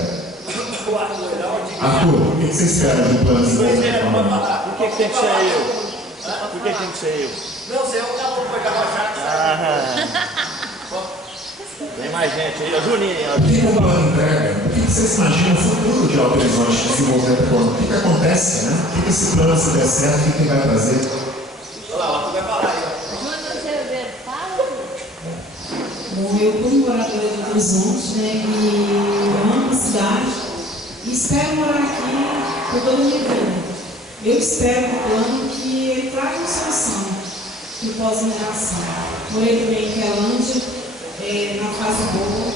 Arthur, o que você espera do plano de desenvolvimento econômico? Por que tem que ser eu? Por que tem que ser eu? Não sei, eu acabo de pegar uma chácara. Tem mais gente aí, Juninho. O que o plano entrega? O que vocês imaginam o futuro de Alto Horizonte de desenvolvimento econômico? O que acontece, né? O que esse plano, se der certo, o que vai trazer? Olha lá, tu vai falar aí, ó. Bom, eu como moradora de Horizonte, né, e amo a cidade e espero morar aqui por toda a minha vida. Eu espero no plano que ele traga uma solução para o pós-mineração. Morei também em Quelândia, na fase boa.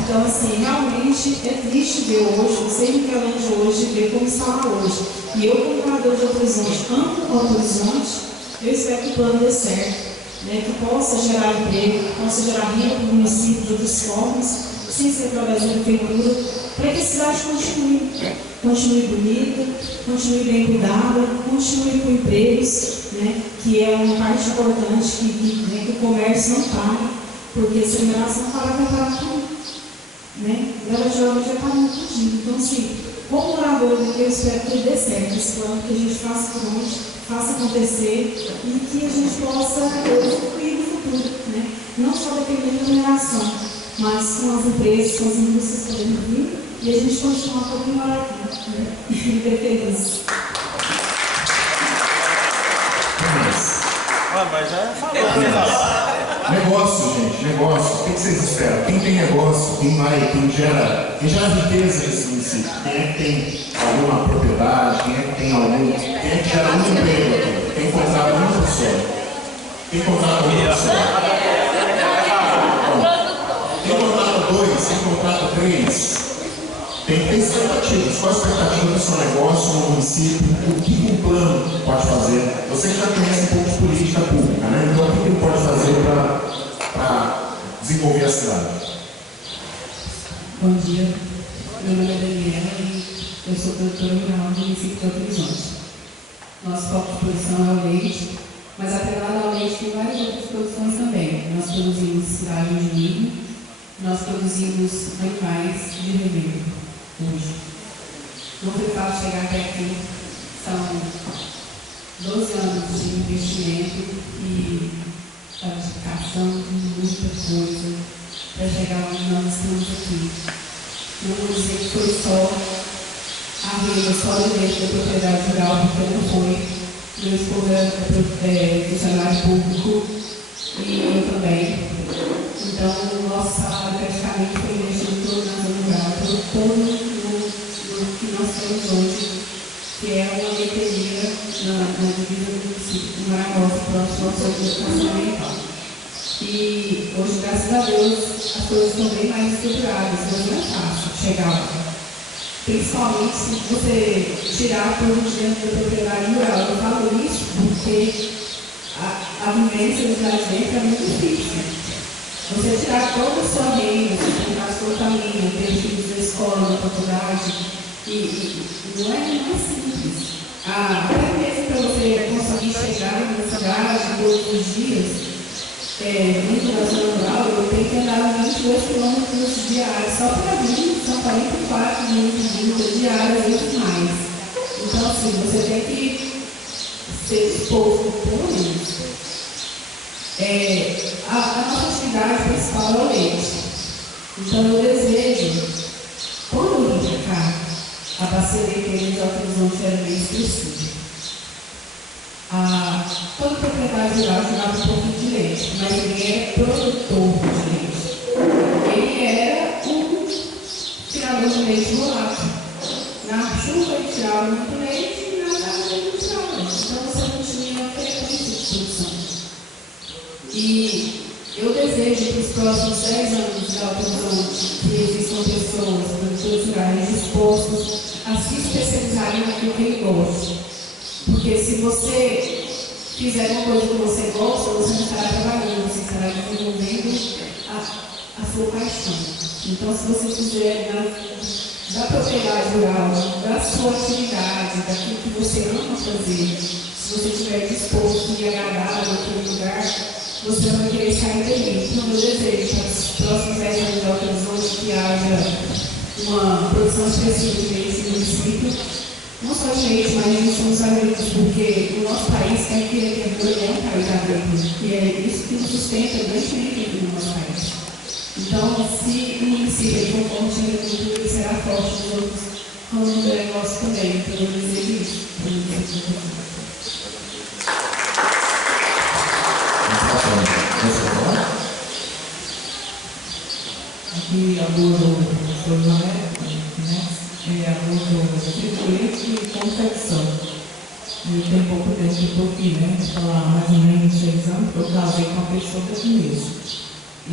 Então, assim, realmente é triste ver hoje, você em Quelândia hoje, ver como está lá hoje. E eu, como morador de Alto Horizonte, amo Alto Horizonte, eu espero que o plano dê certo. Né, que possa gerar emprego, que possa gerar renda para o município de outras formas, sem ser através da prefeitura, para que a cidade continue bonita, continue bem cuidada, continue com empregos, né, que é uma parte importante que o comércio não para, porque se a mineração parar, vai parar tudo. Né? Gradativamente vai parar tudo. Então, assim, como morador, eu espero que dê certo esse plano, que a gente faça frente, faça acontecer e que a gente possa usufruir no futuro, né? Não só dependendo da mineração, mas com as empresas, com as indústrias podendo vir e a gente continuar podendo morar aqui, né? E viver feliz. Mas já falou. Negócio, gente, negócio. O que vocês esperam? Quem tem negócio, quem gera riqueza nesse município? Quem é que tem alguma propriedade? Quem é que gera um emprego aqui? Quem contrata uma pessoa? Quem contrata uma pessoa? Quem contrata dois? Quem contrata três? Tem que ter expectativas. Qual a expectativa do seu negócio no município? O que o plano pode fazer? Você já conhece um pouco de política pública, né? Então, o que ele pode fazer para desenvolver a cidade? Bom dia. Meu nome é Daniela e eu sou produtora rural do município de Alto Horizonte. Nosso foco de produção é o leite, mas atrelado ao leite tem várias outras produções também. Nós produzimos silagem de milho, nós produzimos animais de remédio hoje. Não foi fácil chegar até aqui, são 12 anos de investimento e dedicação de muita coisa para chegar onde nós estamos aqui. Não vou dizer que foi só a renda, só o leite da propriedade rural, porque não foi. Meu esposo é funcionário público e eu também. Então, o nosso salário praticamente foi investido todo na zona rural, todo no que nós temos hoje, que é uma leiteria na divisa do município de Maragogi, próximo ao centro de educação ambiental. E hoje, graças a Deus, as coisas estão bem mais estruturadas, mas não é fácil chegar lá. Principalmente se você tirar tudo de dentro da propriedade rural. Eu falo isso porque a vivência do dentro é muito difícil. Você tirar toda a sua renda, você comprar sua família, ter filhos da escola, da faculdade, e não é simples. Até mesmo para você conseguir chegar na cidade todos os dias, vindo da zona rural, eu tenho que andar 22 quilômetros diários. Só para vir são 44 minutos de luta diária, muito mais. Então, assim, você tem que ser exposto pelo menos. A nossa atividade principal é o leite. Então eu desejo, quando eu vim para cá, a bacia leiteira de Alto Horizonte era bem expressiva. Toda propriedade rural jogava um pouquinho de leite, mas ele era produtor de leite. Ele era um tirador de leite volátil. Na chuva ele tirava muito leite e na água ele não tirava. Então você não tinha frequência de produção. E eu desejo que os próximos 10 anos de Alto Horizonte que existam pessoas, produtores rurais dispostos a se especializarem naquilo que ele gosta. Porque se você fizer uma coisa que você gosta, você não estará trabalhando, você estará desenvolvendo a sua paixão. Então, se você fizer da propriedade rural, da sua atividade, daquilo que você ama fazer, se você estiver disposto e agradável naquele lugar, você não vai querer sair dali. Então, eu desejo para os próximos 10 anos de Alto Horizonte que haja uma uma produção expressiva de leite no município. Não só de leite, mas de insumos agrícolas, porque o nosso país, quem queira que é um país agrícola, e é isso que nos sustenta grandemente no nosso país. Então, se o município for forte em agricultura, ele será forte nos outros ramos do negócio também. Então, eu desejo isso. Aqui abordo o professor Joné, abordo circulante e confecção. Eu tenho pouco tempo que estou aqui, vou falar mais ou menos 6 anos, porque eu casei com uma pessoa que eu conheço. E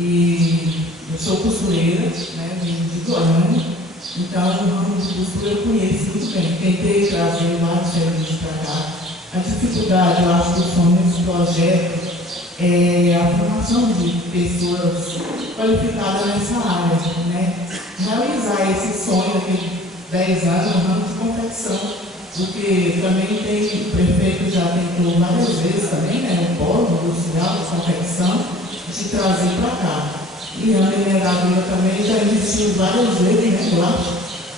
eu sou costureira, venho de Goiânia, então o ramo de costura eu conheço muito bem. Tentei trazer vários serviços para cá. A dificuldade, eu acho, do sonho desse projeto é a formação de pessoas qualificadas nessa área, realizar esse sonho de 10 anos no ramo de confecção, porque também tem, o prefeito já tentou várias vezes também, o polo industrial de confecção, de trazer para cá. E a mineradora também já existiu várias vezes,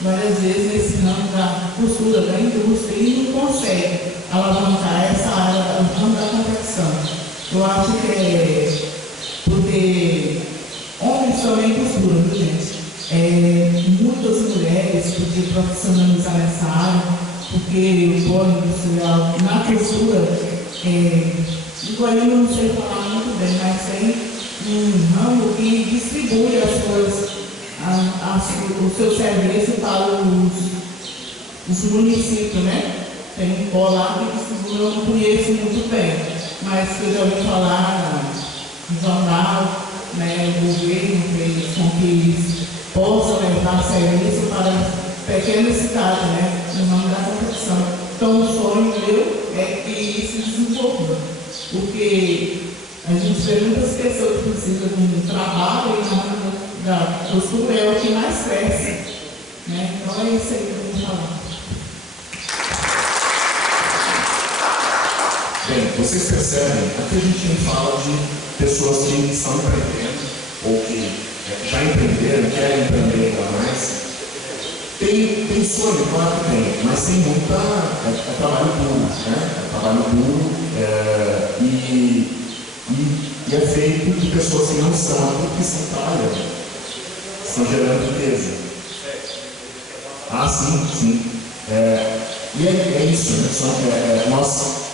várias vezes nesse ramo da costura, da indústria, e não consegue alavancar essa área do ramo da confecção. Eu acho que é porque homens também costuram, viu, gente? Muitas mulheres podiam profissionalizar nessa área, porque o polo industrial na costura, em Goiânia eu não sei falar muito bem, mas tem um ramo que distribui o seu serviço para os municípios, Tem um polo lá que distribui, eu não conheço muito bem, mas que eu já ouvi falar no jornal, o governo fez com que eles possam levar serviço para pequenas cidades, no nome da confecção. Então, o sonho meu é que isso se desenvolva, porque a gente vê muitas pessoas que precisam de um trabalho e na ramo da costura é o que mais cresce. Então, é isso aí que eu vou falar. Bem, vocês percebem, aqui a gente fala de pessoas que estão empreendendo, ou que já empreenderam, querem empreender ainda mais. Tem sonho, claro que tem, mas tem muita trabalho duro, trabalho duro e é feito de pessoas que não estão aqui, que estão trabalhando, estão gerando riqueza. Ah, sim. E é isso, nós,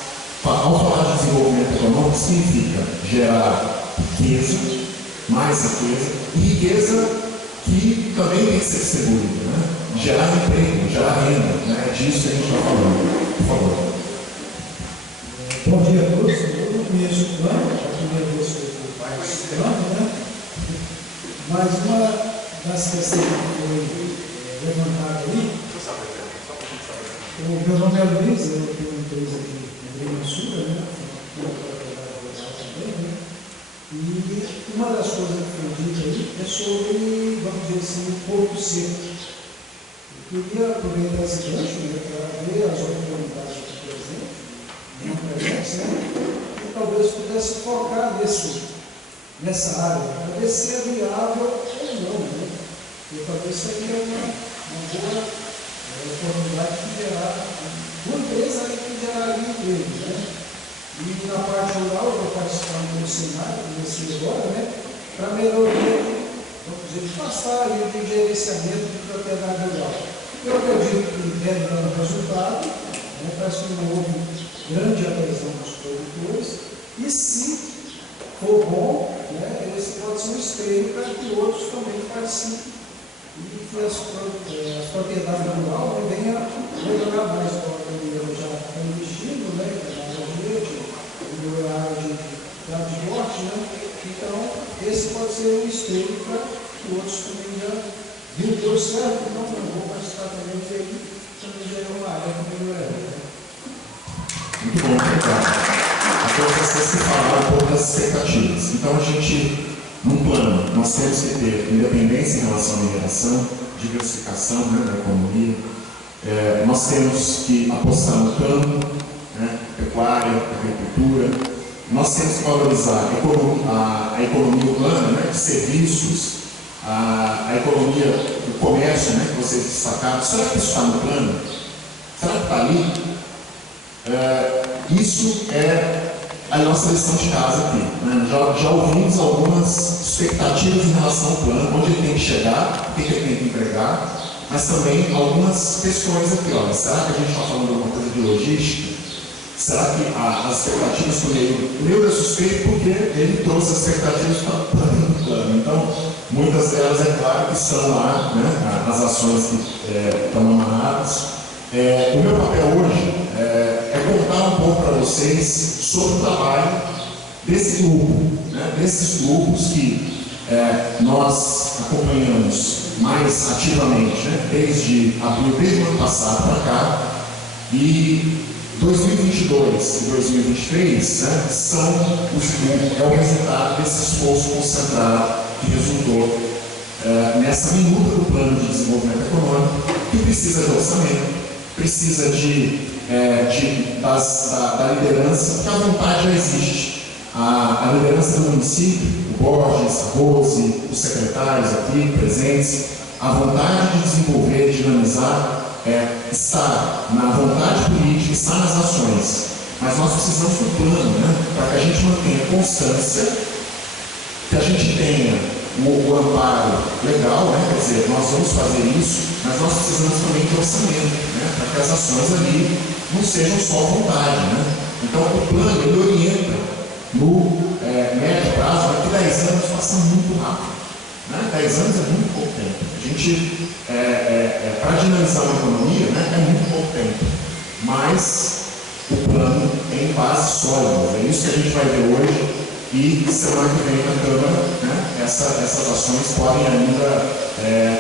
ao falar de desenvolvimento econômico, significa gerar riqueza, mais riqueza, e riqueza que também tem que ser distribuída, gerar emprego, gerar renda, é disso que a gente está falando. Por favor. Bom dia a todos. Eu não conheço o plano, a primeira vez que eu participando, mas uma das questões que foi levantada ali, o meu nome é Luiz, eu tenho uma empresa aqui em Rio do Sul, e uma das coisas que foi dita aí é sobre, vamos dizer assim, o Porto Seco. Eu queria aproveitar esse gancho para ver as oportunidades aqui presentes, e talvez pudesse focar nessa área, para ver se é viável ou não, e talvez seria uma boa oportunidade de gerar uma empresa que geraria emprego, E na parte rural, eu vou participar do seminário, agora, para melhoria, vamos dizer, de passagem, de gerenciamento de propriedade rural. Eu acredito que deve dar um resultado, parece que não houve grande adesão dos produtores, e se for bom, esse pode ser um espelho para que outros também participem e que as propriedades rurais venham a melhorar mais, porque eu já estou investindo, na área de transporte, então esse pode ser um espelho para que outros também já viram que deu certo, então eu vou participar também, que aí também já é uma área que melhorar. Muito bom, obrigado. Agora vocês se falaram um pouco das expectativas. Então a gente, num plano, nós temos que ter independência em relação à mineração, diversificação da economia, nós temos que apostar no campo, pecuária, agricultura, nós temos que valorizar a economia urbana, de serviços, a economia, o comércio, né, que vocês destacaram, será que isso está no plano? Será que está ali? Isso é a nossa lição de casa aqui. Né? Já ouvimos algumas expectativas em relação ao plano, onde ele tem que chegar, o que ele tem que entregar, mas também algumas questões aqui. Olha, será que a gente está falando de alguma coisa de logística? Será que as expectativas que o Neuro é suspeito porque ele trouxe as expectativas para o plano? Então, muitas delas, é claro, que são lá, né, as ações que estão amarradas. O meu papel hoje é contar um pouco para vocês sobre o trabalho desse grupo, né, desses grupos que nós acompanhamos mais ativamente, né, desde abril, desde o ano passado para cá, e 2022 e 2023, né, é o resultado desse esforço concentrado que resultou nessa minuta do plano de desenvolvimento econômico, que precisa de orçamento, precisa da liderança, porque a vontade já existe. A liderança do município, o Borges, a Rose, os secretários aqui presentes, a vontade de desenvolver, de dinamizar, está na vontade política, está nas ações. Mas nós precisamos do plano, né, para que a gente mantenha constância, que a gente tenha o amparo legal, né, quer dizer, nós vamos fazer isso, mas nós precisamos também de orçamento, né, para que as ações ali não sejam só vontade. Né? Então, o plano ele orienta no médio prazo, daqui 10 anos passa muito rápido. Né? 10 anos é muito pouco tempo. A gente, para dinamizar uma economia, né, é muito pouco tempo. Mas o plano tem base sólida. É isso que a gente vai ver hoje. E semana que vem na Câmara, né, essas ações podem ainda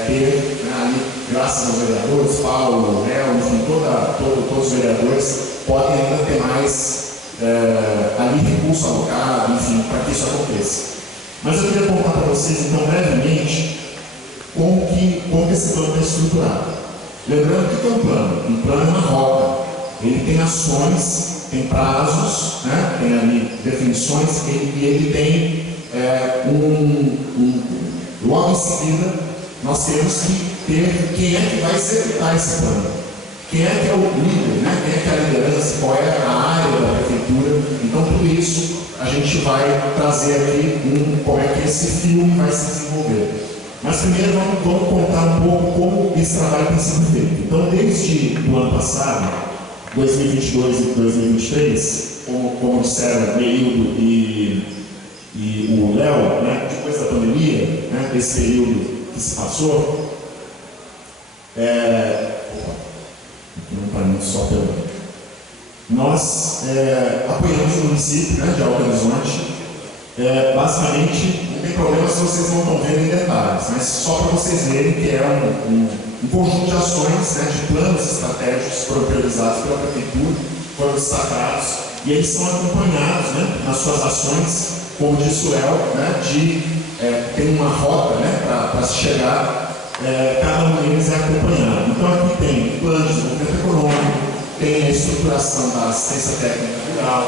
ter, né, ali, graças aos vereadores, Paulo, Léo, enfim, todos os vereadores podem ainda ter mais ali recurso alocado, enfim, para que isso aconteça. Mas eu queria contar para vocês, então, brevemente, como que esse plano está estruturado. Lembrando que é um plano. Um plano é uma rota. Ele tem ações, tem prazos, né? Tem ali definições, e ele tem logo em seguida, nós temos que ter quem é que vai executar esse plano. Quem é que é o líder, né? Quem é que é a liderança, qual é a área da prefeitura. Então, tudo isso a gente vai trazer aqui como é que esse filme vai se desenvolver. Mas primeiro vamos contar um pouco como esse trabalho tem sido feito. Então, desde o ano passado, 2022 e 2023, como disseram Meildo e o Léo, né, depois da pandemia, né, desse período que se passou, não está muito só pelo. Nós apoiamos o município, né, de Alto Horizonte. Basicamente, não tem problema se vocês não estão vendo em detalhes, mas só para vocês verem que é um conjunto de ações, né, de planos estratégicos foram priorizados pela prefeitura, foram destacados, e eles são acompanhados, né, nas suas ações, como disse o Léo, né, tem uma rota, né, para se chegar, cada um deles é acompanhado. Então aqui tem o plano de desenvolvimento econômico, tem a estruturação da assistência técnica rural,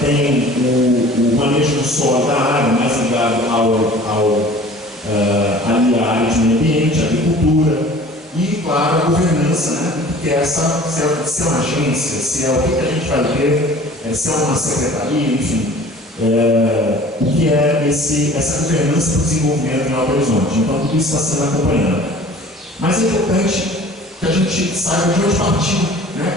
tem o manejo do solo da área, mais ligado ali a área de meio ambiente, agricultura, e, claro, a governança, né? Que é se é uma agência, se é o que a gente vai ter, se é uma secretaria, enfim, o que é essa governança para o desenvolvimento em Alto Horizonte. Então, tudo isso está sendo acompanhado. Mas é importante que a gente saiba de onde partiu, né,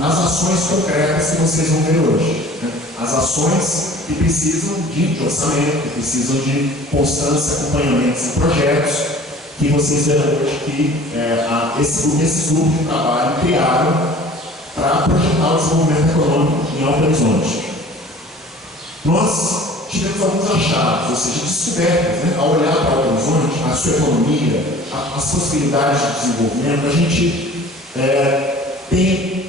as ações concretas que vocês vão ver hoje. Né? As ações que precisam de orçamento, que precisam de constância, acompanhamentos e projetos, que vocês verão hoje que esses grupos de trabalho criaram para projetar o desenvolvimento econômico em Alto Horizonte. Nós tivemos alguns achados, ou seja, descobertas, né? Ao olhar para Alto Horizonte, a sua economia, as possibilidades de desenvolvimento, a gente tem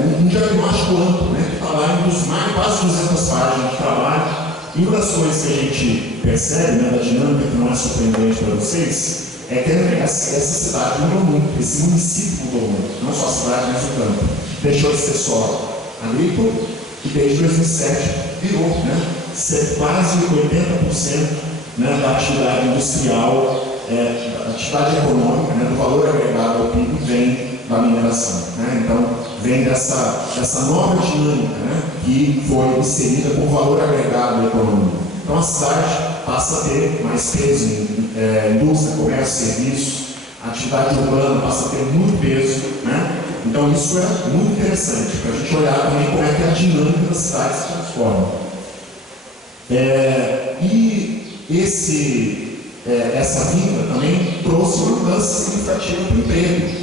um diagnóstico amplo, né, que está lá em quase 200 páginas de trabalho. E uma das coisas que a gente percebe, né, da dinâmica, que não é surpreendente para vocês, é que essa cidade mudou muito, esse município mudou muito, não só a cidade, mas o campo. Deixou de ser só agrícola e desde 2007 virou, né, ser quase 80% né, da atividade industrial, da atividade econômica, né, do valor agregado ao PIB vem da mineração. Né? Então, vem dessa nova dinâmica, né, que foi inserida com valor agregado à economia. Então, a cidade passa a ter mais peso em indústria, comércio, serviços, a atividade urbana passa a ter muito peso. Né? Então, isso é muito interessante para a gente olhar também como é que a dinâmica da cidade se transforma. Essa vinda também trouxe uma mudança significativa para o emprego.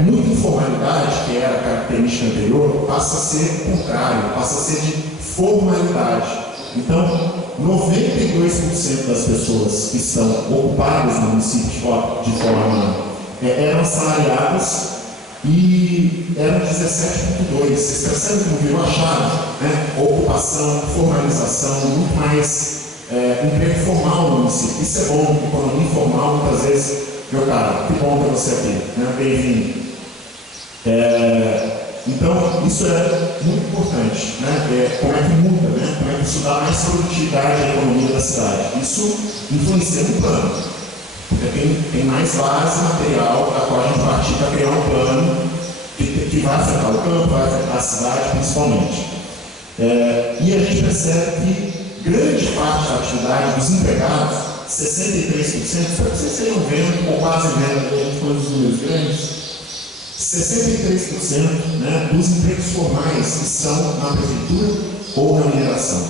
Muita informalidade, que era a característica anterior, passa a ser o contrário, passa a ser de formalidade. Então, 92% das pessoas que estão ocupadas no município de forma eram assalariadas e eram 17,2%. Vocês percebem como virou a chave? Né? Ocupação, formalização, muito mais emprego formal no município. Isso é bom, economia informal, muitas vezes, meu cara, que bom ter você aqui, né? Bem-vindo. Então, isso é muito importante, né? Como é que muda, né? Como é que isso dá mais produtividade à economia da cidade. Isso influencia no plano, porque tem mais base material da qual a gente partir para criar um plano que vai afetar o campo, vai afetar a cidade principalmente. E a gente percebe que grande parte da atividade dos empregados, 63%, para vocês estejam vendo, ou quase vendo, a gente falando dos números grandes, 63%, né, dos empregos formais estão na prefeitura ou na mineração.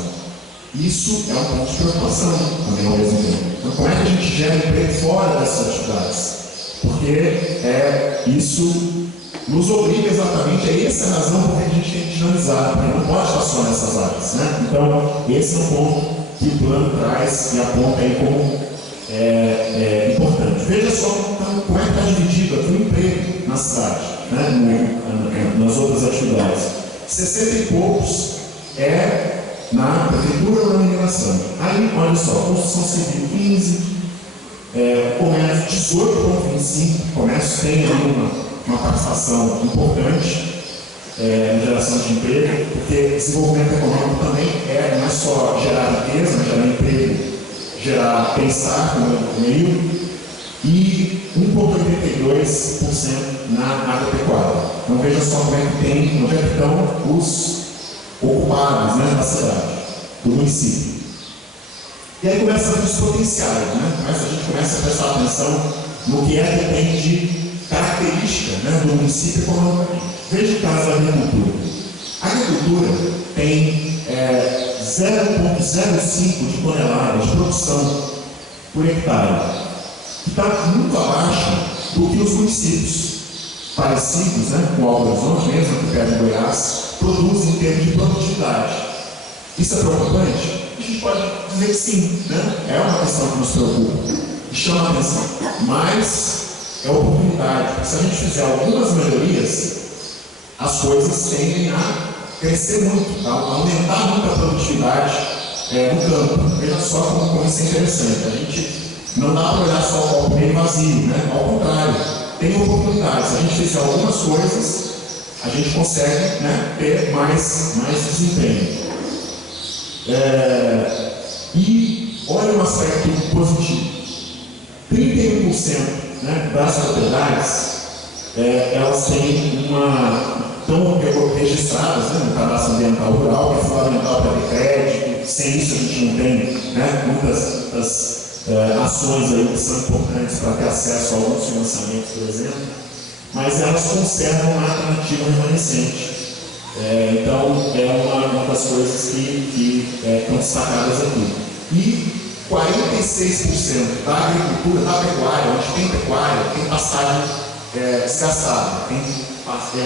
Isso é um ponto de preocupação também ao mesmo tempo. Então, como é que a gente gera emprego fora dessas atividades? Porque isso nos obriga exatamente, essa a razão por que a gente tem que dinamizar, porque não pode estar só nessas áreas. Né? Então, esse é um ponto que o plano traz e aponta aí como importante. Veja só então, como é que está dividido aqui o emprego na cidade, né? Nas outras atividades. 60 e poucos na prefeitura ou na mineração. Aí, olha só, construção civil 15, comércio 18,25, comércio tem aí uma participação importante na geração de emprego, porque desenvolvimento econômico também não é só gerar riqueza, mas gerar emprego, gerar bem-estar no meio, e 1,82% na agropecuária. Então veja só como é que estão os ocupados, né, da cidade, do município. E aí começa a ver os potenciais, né? A gente começa a prestar atenção no que tem de característica, né, do município economicamente. Veja o caso da agricultura. A agricultura tem 0,05 de toneladas de produção por hectare, que está muito abaixo do que os municípios parecidos, né, com o Alto Horizonte, mesmo que perto de Goiás, produzem em termos de produtividade. Isso é preocupante? A gente pode dizer que sim, né? É uma questão que nos preocupa e chama a atenção, mas é oportunidade. Se a gente fizer algumas melhorias, as coisas tendem a crescer muito, a aumentar muito a produtividade no campo. Veja só como isso é interessante. A gente não dá para olhar só o copo meio vazio, né? Ao contrário, tem oportunidades. Se a gente fizer algumas coisas, a gente consegue, né, ter mais desempenho. E olha um aspecto positivo: 31%, né, das propriedades elas têm estão registradas, né, no cadastro ambiental rural, que é fundamental para ter crédito. Sem isso a gente não tem, né, muitas das ações aí que são importantes para ter acesso a alguns financiamentos, por exemplo, mas elas conservam uma alternativa remanescente. Então é uma das coisas que estão destacadas aqui. E 46% da agricultura, da pecuária, onde tem pecuária, tem pastagem desgastada, tem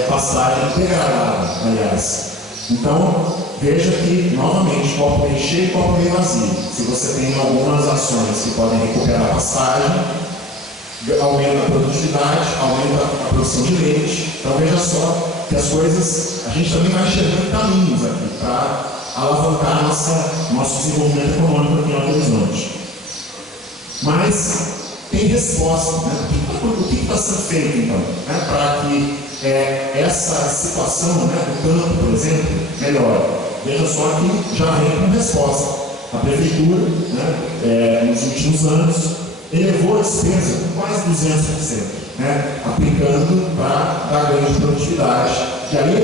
pastagem degradada, aliás. Então, veja que, novamente, copo meio cheio e copo meio vazio. Se você tem algumas ações que podem recuperar a pastagem, aumenta a produtividade, aumenta a produção de leite. Então, veja só que as coisas, a gente também vai enxergando caminhos aqui para alavancar nosso desenvolvimento econômico aqui em Alto Horizonte. Mas tem resposta, né? O que está sendo feito, então, né, para que essa situação, né, do campo, por exemplo, melhore? Veja só que já vem com resposta. A prefeitura, né, nos últimos anos, elevou a despesa com quase 200%, né, aplicando para dar ganho de produtividade. E aí,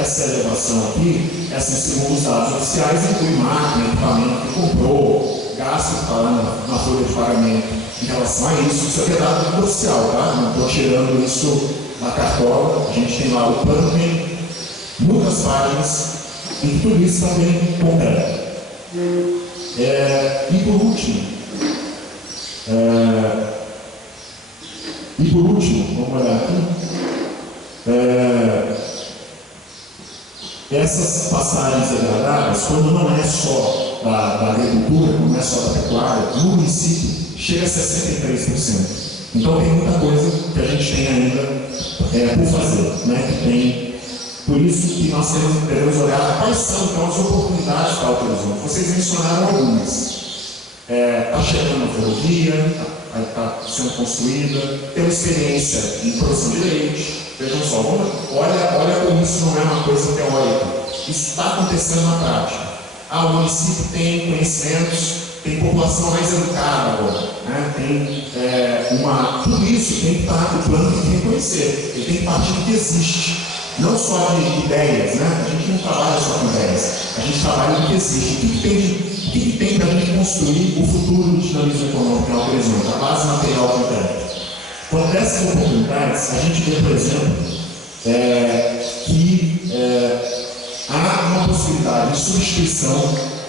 essa elevação aqui, segundo os dados oficiais, inclui máquina, equipamento que comprou, gasto que está lá na folha de pagamento em relação a isso. Isso aqui é dado oficial, tá? Não estou tirando isso da cartola. A gente tem lá o plano, tem muitas páginas, e tudo isso também compete. E por último, vamos olhar aqui. Essas passagens degradadas, quando não é só da agricultura, não é só da pecuária, no município chega a 63%. Então tem muita coisa que a gente tem ainda por fazer, né? Por isso que nós devemos olhar quais são então as oportunidades para Alto Horizonte. Vocês mencionaram algumas. Está chegando a ferrovia, está sendo construída, tem uma experiência em produção de leite. Vejam só, olha como isso não é uma coisa teórica. Isso está acontecendo na prática. O município tem conhecimentos, tem população mais educada agora, né? Tudo isso tem que estar, o plano tem que reconhecer, ele tem que partir do que existe. Não só de ideias, né? A gente não trabalha só com ideias, a gente trabalha no que existe. O que tem para a gente construir o futuro do dinamismo econômico em Alto Horizonte, a base material que tem. Então, dessas oportunidades, a gente vê, por exemplo, que há uma possibilidade de substituição,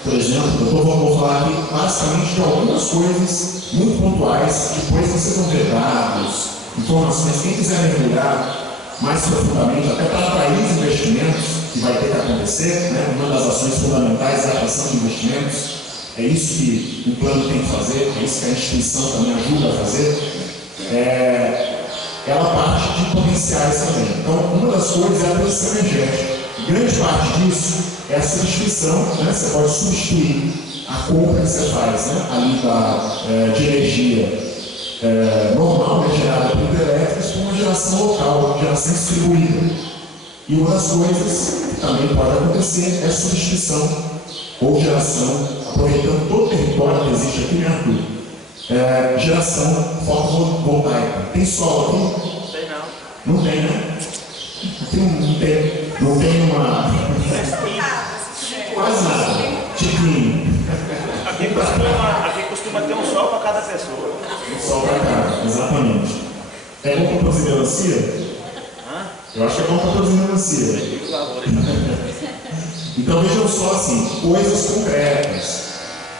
por exemplo, eu vou falar aqui basicamente de algumas coisas muito pontuais, depois vocês vão ver dados, informações, quem quiser mergulhar mais profundamente, até para atrair os investimentos que vai ter que acontecer, né? Uma das ações fundamentais é a atração de investimentos, é isso que o plano tem que fazer, é isso que a instituição também ajuda a fazer. Ela parte de potenciais também. Então, uma das coisas é a transição energética. Grande parte disso é a substituição, né? Você pode substituir a compra que você faz, né? Ali de energia normal, né? Gerada por hidrelétricas, com uma geração local, geração distribuída. E uma das coisas que também pode acontecer é a substituição ou geração, aproveitando todo o território que existe aqui em Arthur. Geração fotovoltaica. Tem sol aqui? Não tem não. Não tem, né? Não tem uma... Quase nada. Tiquinho. Aqui costuma ter um sol para cada pessoa. Um sol para cada, exatamente. É bom para produzir melancia? Eu acho que é bom para produzir melancia. Então vejam só assim, coisas concretas.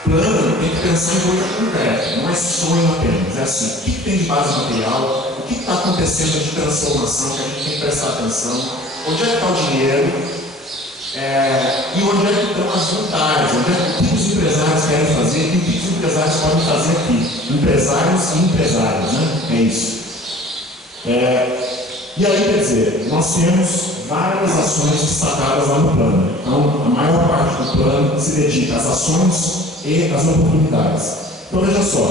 Plano tem que pensar em coisa concreta, não é sonho apenas. É assim, o que tem de base material, o que está acontecendo de transformação que a gente tem que prestar atenção, onde é que está o dinheiro e onde é que estão as vantagens, o que os empresários querem fazer e o que os empresários podem fazer aqui. Empresários e empresários, né? É isso. E aí, quer dizer, nós temos várias ações destacadas lá no plano. Então, a maior parte do plano se dedica às ações e às oportunidades. Então, veja só,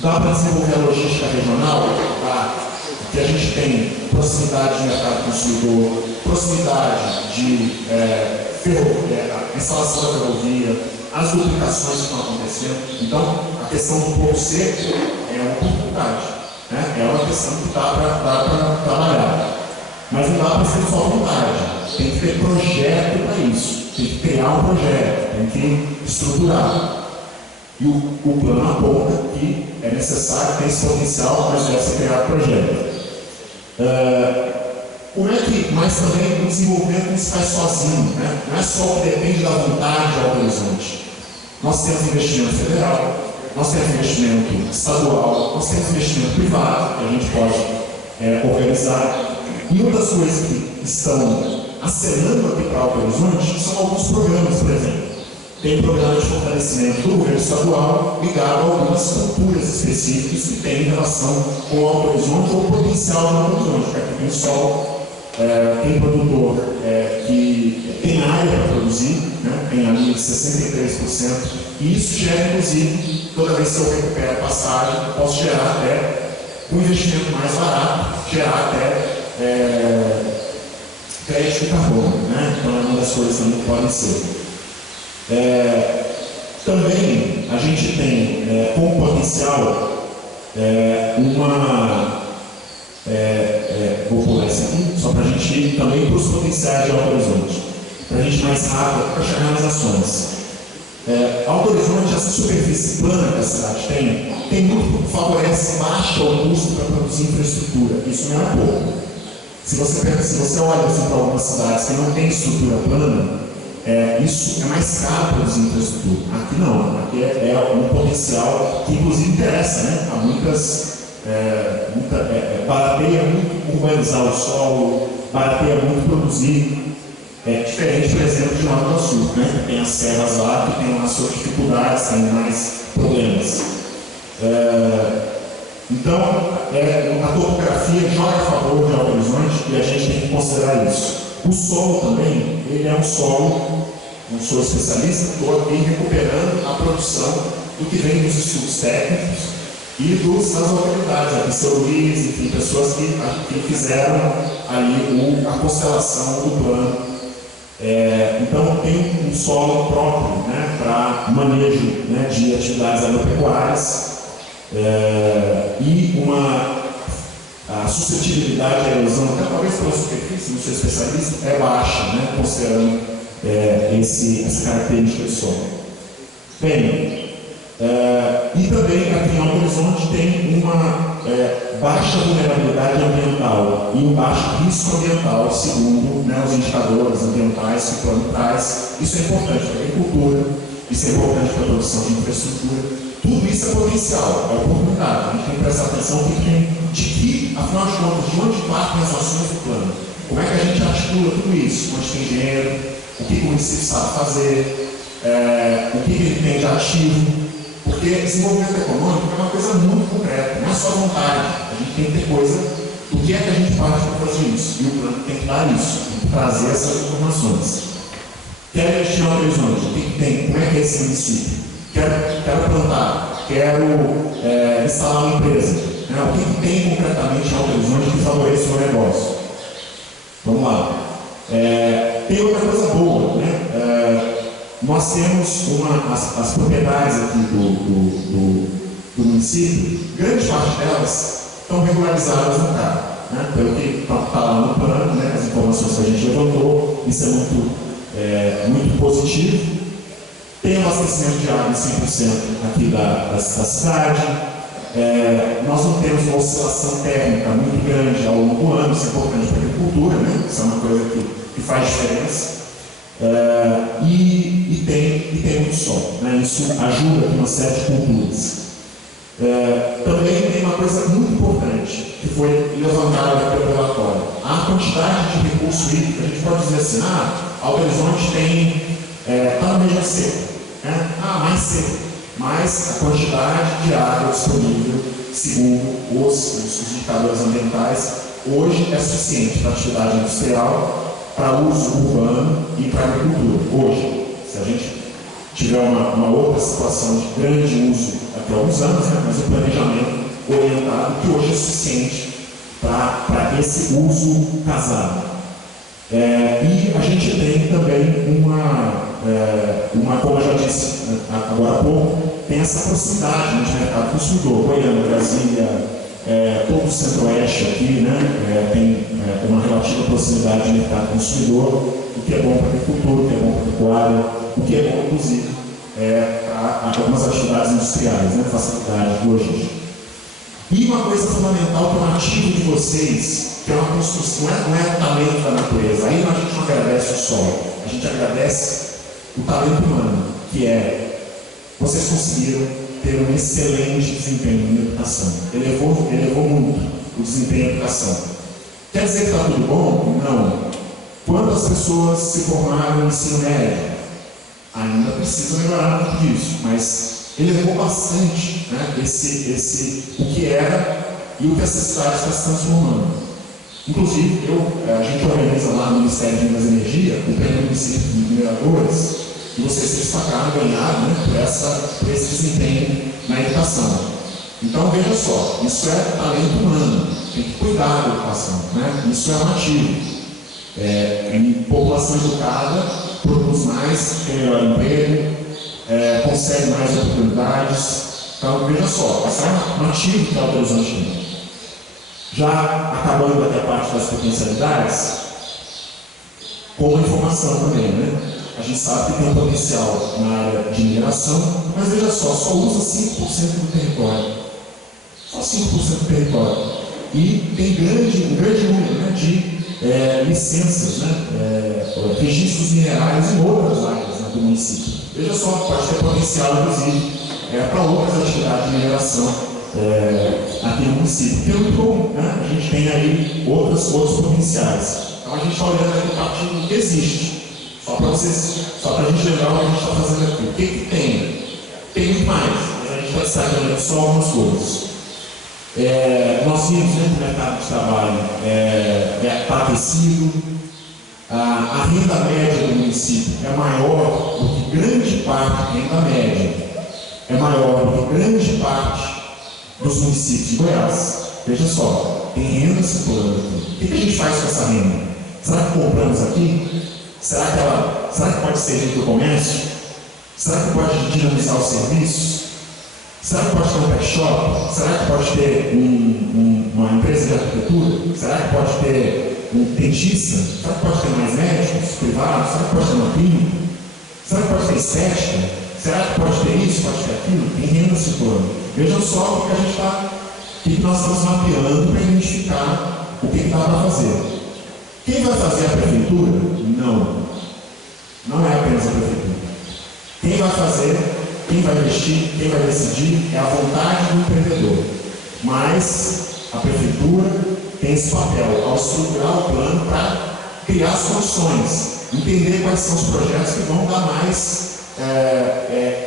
dá para desenvolver a logística regional, que a gente tem proximidade de mercado consumidor, proximidade de instalação da ferrovia, as duplicações que estão acontecendo. Então, a questão do pouco seco é uma oportunidade, né? É uma questão que dá para trabalhar. Mas não dá para ser só vontade, tem que ter projeto para isso, tem que criar um projeto, tem que estruturar. E o plano aponta que é necessário ter esse potencial, mas deve ser criado projeto. Mas também o desenvolvimento não se faz sozinho, né? Não é só o que depende da vontade de Alto Horizonte. Nós temos investimento federal, nós temos investimento estadual, nós temos investimento privado, que a gente pode organizar. E uma das coisas que estão acenando aqui para Alto Horizonte são alguns programas, por exemplo. Tem programa de fortalecimento do governo estadual ligado a algumas culturas específicas que têm relação com o Alto Horizonte ou o potencial do Alto Horizonte, porque aqui tem sol, tem produtor que tem área para produzir, né? Tem ali 63%, e isso gera, inclusive, toda vez que eu recupero a passagem, posso gerar até um investimento mais barato, gerar até crédito de carbono, né? Então é uma das coisas também que podem ser. Também a gente tem como potencial vou pular esse aqui, só para a gente ir também para os potenciais de Alto Horizonte, para a gente ir mais rápido, para chegar nas ações. Alto Horizonte, essa superfície plana que a cidade tem muito, favorece baixo custo para produzir infraestrutura. Isso não é pouco. Se você olha assim, para algumas cidades que não tem estrutura plana, isso é mais caro produzir infraestrutura. Aqui não, aqui é um potencial que inclusive interessa, né? Há barateia muito urbanizar o solo, barateia muito produzir. Diferente, por exemplo, de Nova do Sul, né? Tem as serras lá que tem as suas dificuldades, tem mais problemas. Então, a topografia joga a favor de Alto Horizonte e a gente tem que considerar isso. O solo também, ele é um solo, não sou especialista, estou aqui recuperando a produção do que vem dos estudos técnicos e das autoridades, aqui seu Luiz, enfim, pessoas que fizeram ali a constelação do plano. Então tem um solo próprio, né, para manejo, né, de atividades agropecuárias e a suscetibilidade à erosão, até talvez pela superfície, não sou especialista, é baixa, né, considerando essa característica do solo. Bem, e também aqui em Alto Horizonte tem uma baixa vulnerabilidade ambiental e um baixo risco ambiental, segundo, né, os indicadores ambientais que o plano traz. Isso é importante para a agricultura, isso é importante para a produção de infraestrutura. Tudo isso é potencial, é oportunidade. A gente tem que prestar atenção afinal de contas, de onde partem as ações do plano. Como é que a gente articula tudo isso? Onde tem dinheiro, o que o município sabe fazer, o que ele tem de ativo. Porque desenvolvimento econômico é uma coisa muito concreta, não é só vontade. A gente tem que ter coisa do que é que a gente faz para fazer isso. E o plano tem que dar isso, tem que trazer essas informações. Quero investir em Alto Horizonte, o que tem? Como é que é esse município? Quero plantar, quero instalar uma empresa. Né? O que tem concretamente em Alto Horizonte que favorece o meu negócio? Vamos lá. Tem outra coisa boa, né? Nós temos as propriedades aqui do município, grande parte delas estão regularizadas no CAR, né? Pelo que está lá no plano, né? As informações que a gente levantou, isso é muito positivo. Tem abastecimento de água 100% aqui da cidade. Nós não temos uma oscilação térmica muito grande ao longo do ano, isso é importante para a agricultura, né? Isso é uma coisa que faz diferença. E tem muito sol, né? Isso ajuda aqui uma série de culturas. Também tem uma coisa muito importante que foi levantada pelo relatório: a quantidade de recurso hídrico. A gente pode dizer assim, Alto Horizonte está no região seca, né? Mais seco, mas a quantidade de água disponível, segundo os indicadores ambientais, hoje é suficiente para a atividade industrial, para uso urbano e para a agricultura. Hoje, se a gente tiver uma outra situação de grande uso daqui a alguns anos, né, mas o planejamento orientado, que hoje é suficiente para esse uso casado. E a gente tem também como eu já disse agora há pouco, tem essa proximidade, né, de mercado consumidor. Goiânia, Brasília, todo o centro-oeste aqui, né, tem uma relativa proximidade de mercado consumidor, o que é bom para a agricultura, o que é bom para a pecuária, o que é bom, inclusive, para algumas atividades industriais, né, facilidade de logística. E uma coisa fundamental que é um ativo de vocês, que é uma construção, não é o talento da natureza. Aí a gente não agradece o solo, a gente agradece o talento humano, que vocês conseguiram ter um excelente desempenho na educação. Elevou muito o desempenho da educação. Quer dizer que está tudo bom? Não. Quantas pessoas se formaram no ensino médio? Ainda precisa melhorar muito disso, mas elevou bastante, né, o que era e o que essa cidade está se transformando. Inclusive, a gente organiza lá no Ministério de Minas e Energia o Prêmio Município de Mineradores, e vocês se destacaram, ganharam, né, por esse desempenho na educação. Então, veja só, isso é talento humano, tem que cuidar da educação, né? Isso é um ativo. E população educada produz mais, tem melhor emprego, consegue mais oportunidades. Então, veja só, essa é uma ativo que Belo Horizonte tem. Já acabando até a parte das potencialidades, como a informação também, né? A gente sabe que tem um potencial na área de mineração, mas veja só usa 5% do território. Só 5% do território. E tem um grande número, né, de licenças, né, registros minerais em outras áreas, né, do município. Veja só, pode ter potencial, inclusive, para outras atividades de mineração aqui no município. Que é muito bom, né? A gente tem aí outros potenciais. Então a gente está olhando aqui o partido que existe. Só para a gente lembrar o que a gente está fazendo aqui. O que tem? Tem muito mais, mas a gente vai destacando só algumas coisas. Nós vimos, né, que o mercado de trabalho está aquecido, a renda média do município é maior do que grande parte, renda média é maior do que grande parte dos municípios de Goiás. Veja só, tem renda circulando aqui. O que a gente faz com essa renda? Será que compramos aqui? Será que pode servir para o comércio? Será que pode dinamizar os serviços? Será que pode ter um pet shop? Será que pode ter uma empresa de arquitetura? Será que pode ter um dentista? Será que pode ter mais médicos privados? Será que pode ter uma clínica? Será que pode ter estética? Será que pode ter isso, pode ter aquilo? Tem renda circulando. Vejam só o que nós estamos mapeando para identificar o que dá para fazer. Quem vai fazer a prefeitura? Não é apenas a prefeitura. Quem vai fazer, quem vai investir, quem vai decidir é a vontade do empreendedor. Mas a prefeitura tem esse papel ao estruturar o plano para criar as condições, entender quais são os projetos que vão dar mais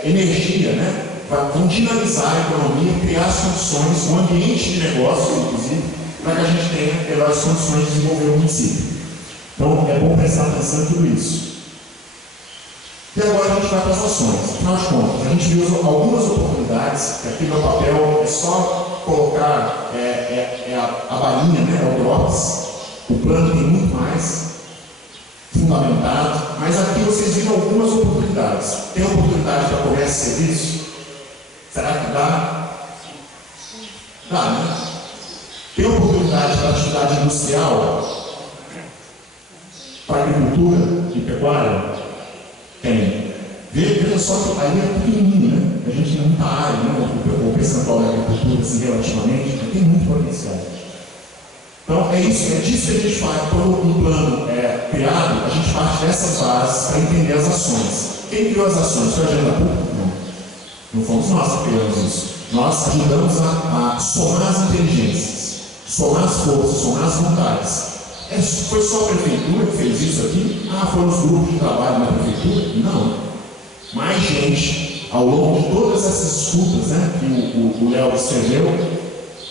energia, né? Vão dinamizar a economia, criar as condições, um ambiente de negócio, inclusive, para que a gente tenha melhores condições de desenvolver o município. Então, é bom prestar atenção em tudo isso. E agora a gente vai para as ações. Afinal de contas, a gente viu algumas oportunidades, que aqui no papel é só colocar a balinha, né, o drops. O plano tem muito mais fundamentado, mas aqui vocês viram algumas oportunidades. Tem oportunidade para comércio e serviço? Será que dá? Dá, né? Tem oportunidade para atividade industrial? Para agricultura e pecuária? Tem. Veja só que aí é pequenininho, né? A gente tem muita área, né? O percentual da agricultura, assim, relativamente, tem muito potencial. Então, é disso que a gente faz. Quando um plano é criado, a gente parte dessas bases para entender as ações. Quem criou as ações? Foi a agenda pública? Não fomos nós que criamos isso. Nós ajudamos a somar as inteligências, somar as forças, somar as vontades. Foi só a prefeitura que fez isso aqui? Foram os grupos de trabalho na prefeitura? Não. Mais gente, ao longo de todas essas escutas, né, que o Léo escreveu,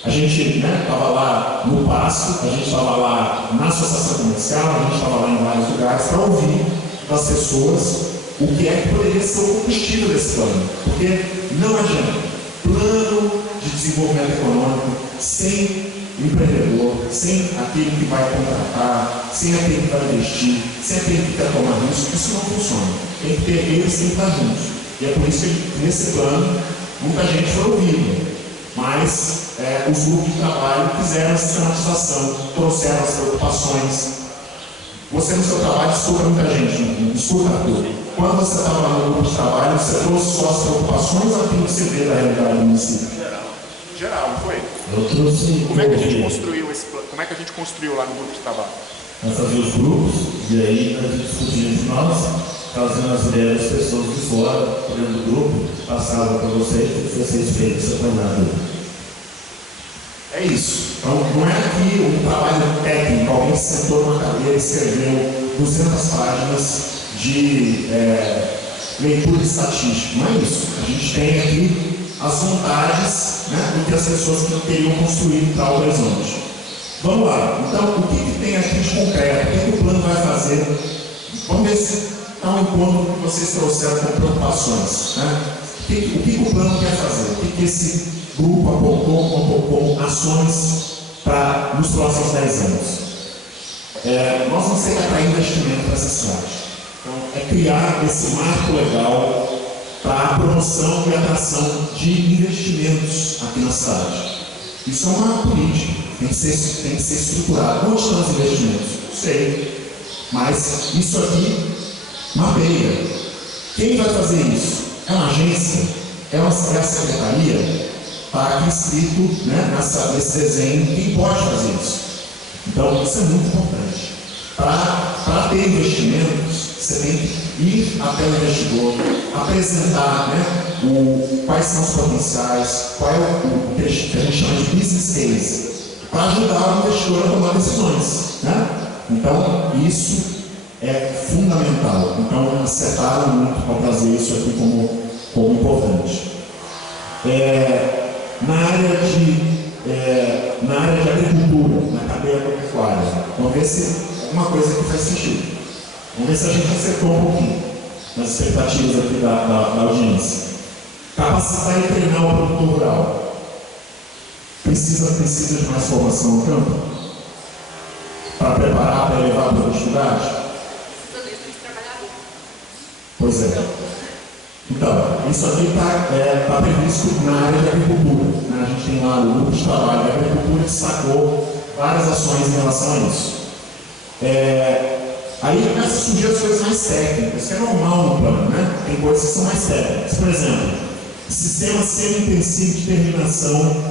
a gente estava lá no Pasto, a gente estava lá na associação comercial, a gente estava lá em vários lugares para ouvir das pessoas o que é que poderia ser o combustível desse plano. Porque não adianta plano de desenvolvimento econômico sem empreendedor, sem aquele que vai contratar, sem aquele que vai investir, sem aquele que quer tomar risco, isso não funciona. Tem que ter eles, tem que estar juntos. E é por isso que nesse plano muita gente foi ouvida, mas os grupos de trabalho fizeram a sistematização, trouxeram as preocupações. Você no seu trabalho escuta muita gente, escuta tudo. Quando você estava lá no grupo de trabalho, você trouxe suas preocupações ou aquilo que você vê da realidade do município? Geral, não foi? Eu trouxe. Como é que a gente construiu esse plano? Como é que a gente construiu lá no grupo de trabalho? Nós fazíamos os grupos, e aí nós discutíamos nós, trazendo as ideias das pessoas de fora, dentro do grupo, passavam para vocês, e vocês feitos essa jornada. É isso. Então, não é aqui um trabalho técnico, alguém sentou numa cadeira e escreveu 200 páginas de leitura estatística. Não é isso. A gente tem aqui as vontades, né, do que as pessoas que queriam construir tal horizonte. Vamos lá. Então, o que tem aqui de concreto? O que o plano vai fazer? Vamos ver se está um encontro que vocês trouxeram com preocupações. Né? O que o plano quer fazer? O que esse grupo apontou ações para nos próximos 10 anos? Nós vamos ter que atrair investimento para essa cidade. Então, é criar esse marco legal para a promoção e atração de investimentos aqui na cidade. Isso é uma política, tem que ser estruturado. Onde estão os investimentos? Não sei. Mas isso aqui mapeia. Quem vai fazer isso? É uma agência? É a secretaria? Está aqui escrito, né, nesse desenho quem pode fazer isso. Então, isso é muito importante. Para ter investimentos, você tem que ir até o investidor, apresentar, né, quais são os potenciais, qual é o que a gente chama de business case, para ajudar o investidor a tomar decisões. Né? Então, isso é fundamental. Então, acertaram muito para trazer isso aqui como importante. Na área de agricultura, na cadeia agropecuária, vamos ver se alguma coisa aqui faz sentido. Vamos ver se a gente acertou um pouquinho nas expectativas aqui da audiência. Capacitar e treinar o produtor rural. Precisa de mais formação no campo? Para preparar, para levar a produtividade? Pois é. Então, isso aqui está previsto na área de agricultura. Né? A gente tem lá o grupo de trabalho de agricultura que sacou várias ações em relação a isso. Aí começam a surgir as coisas mais técnicas, que é normal no plano, né? Tem coisas que são mais técnicas. Por exemplo, sistema semi-intensivo de terminação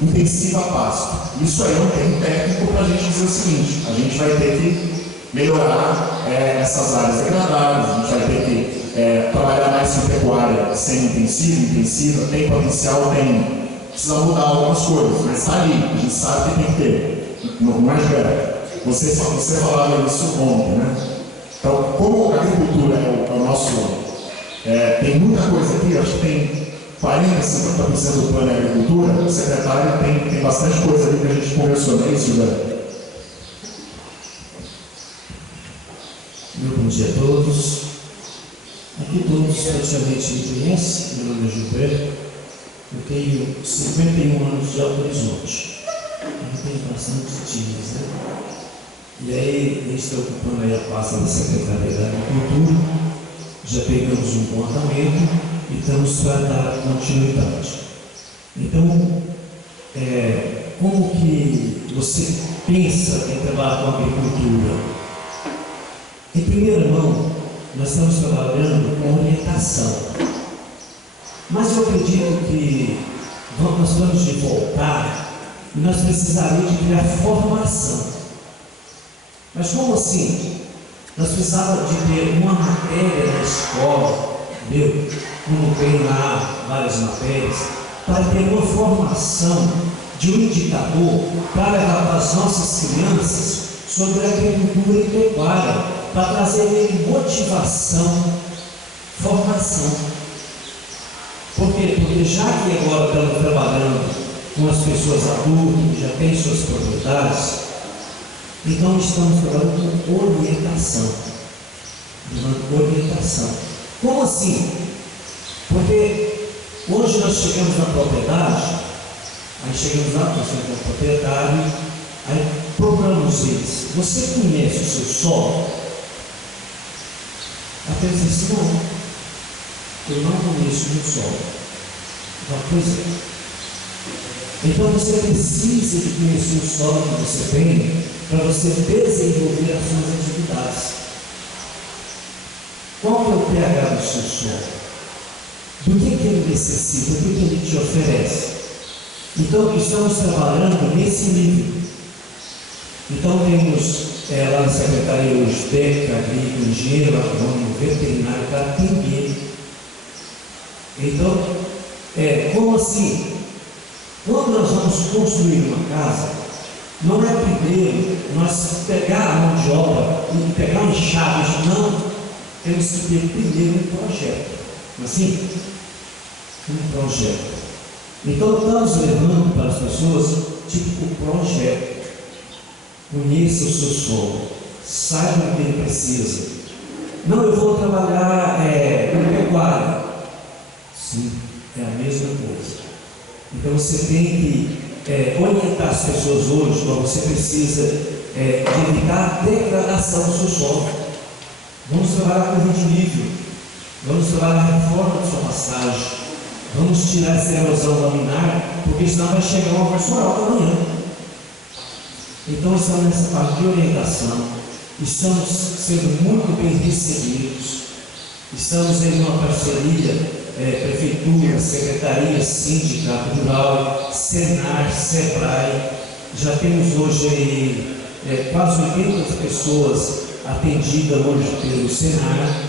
intensiva a pasto. Isso aí é um termo técnico para a gente dizer o seguinte: a gente vai ter que melhorar essas áreas degradadas, a gente vai ter que trabalhar mais com pecuária semi-intensiva, intensiva, tem potencial, tem. Precisa mudar algumas coisas, mas está ali, a gente sabe que tem que ter. Não é Gera. Você falava isso ontem, né? Então, como a agricultura é o nosso. Tem muita coisa aqui, acho que tem 40%, 50% do plano de agricultura, o secretário tem bastante coisa ali que a gente conversou, não é isso, Gera? Bom dia a todos. Aqui todos praticamente me conhecem, meu nome é Gilberto. Eu tenho 51 anos de Alto Horizonte. Eu tenho bastante times, né? E aí, a gente está ocupando aí a pasta da Secretaria da Agricultura. Já pegamos um bom andamento e estamos para dar continuidade. Então, como que você pensa em trabalhar com a agricultura? Em primeira mão, nós estamos trabalhando com orientação. Mas eu acredito que nós vamos de voltar e nós precisaríamos de criar formação. Mas como assim? Nós precisávamos de ter uma matéria na escola, entendeu? Como tem lá várias matérias, para ter uma formação de um indicador para levar para as nossas crianças sobre a agricultura e pecuária, para trazer motivação, formação. Por quê? Porque já que agora estamos trabalhando com as pessoas adultas, que já têm suas propriedades, então estamos trabalhando com orientação. Como assim? Porque hoje nós chegamos na propriedade, aí chegamos lá, nós somos o proprietário, aí procuramos eles. Você conhece o seu solo? Até dizer assim, não, eu não conheço o meu solo. Pois é. Então você precisa de conhecer o solo que você tem para você desenvolver as suas atividades. Qual é o pH do seu solo? Do que ele necessita? Do que ele te oferece? Então estamos trabalhando nesse nível. Então temos lá na Secretaria os técnicos, agrícola, engenheiro, agrônomo, veterinário, para atender. Então, como assim? Quando nós vamos construir uma casa, não é primeiro nós pegar a mão de obra e pegar um enxave, não. Temos que ter primeiro um projeto. Assim? Um projeto. Então estamos levando para as pessoas tipo projeto. Conheça o seu solo, saiba o que ele precisa. Não, eu vou trabalhar com pecuária. Sim, é a mesma coisa. Então você tem que orientar as pessoas hoje, mas você precisa evitar a degradação do seu solo. Vamos trabalhar com nível, vamos trabalhar a reforma de sua passagem, vamos tirar essa erosão laminar, porque senão vai chegar uma pastoral amanhã. Então estamos nessa parte de orientação, estamos sendo muito bem recebidos, estamos em uma parceria, Prefeitura, Secretaria, Sindicato Rural, Senar, Sebrae. Já temos hoje aí, quase 80 pessoas atendidas hoje pelo Senar,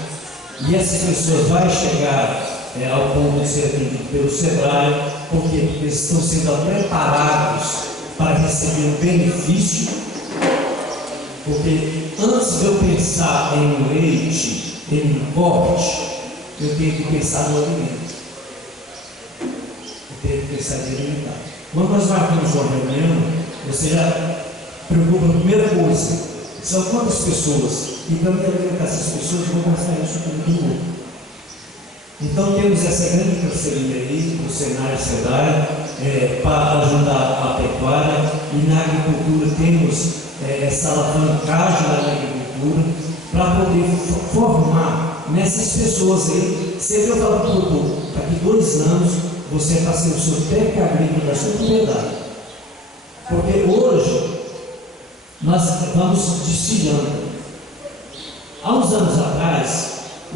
e essas pessoas vão chegar ao ponto de ser atendidas pelo Sebrae. Por quê? Porque eles estão sendo preparados para receber o benefício, porque antes de eu pensar em um leite, em um corte, eu tenho que pensar no alimento. Eu tenho que pensar em alimentar. Quando nós marcamos uma reunião, você já preocupa a primeira coisa: são quantas pessoas? E para me alimentar essas pessoas, eu vou gastar isso com todo mundo. Então temos essa grande parceria aí, com o Senar e o Sebrae, para ajudar a pecuária, e na agricultura temos essa alavancagem na agricultura para poder formar nessas pessoas aí. Sempre eu falo para o produtor, daqui 2 anos você vai ser o seu técnico agrícola da sua propriedade. Porque hoje nós vamos desfilando. Há uns anos atrás,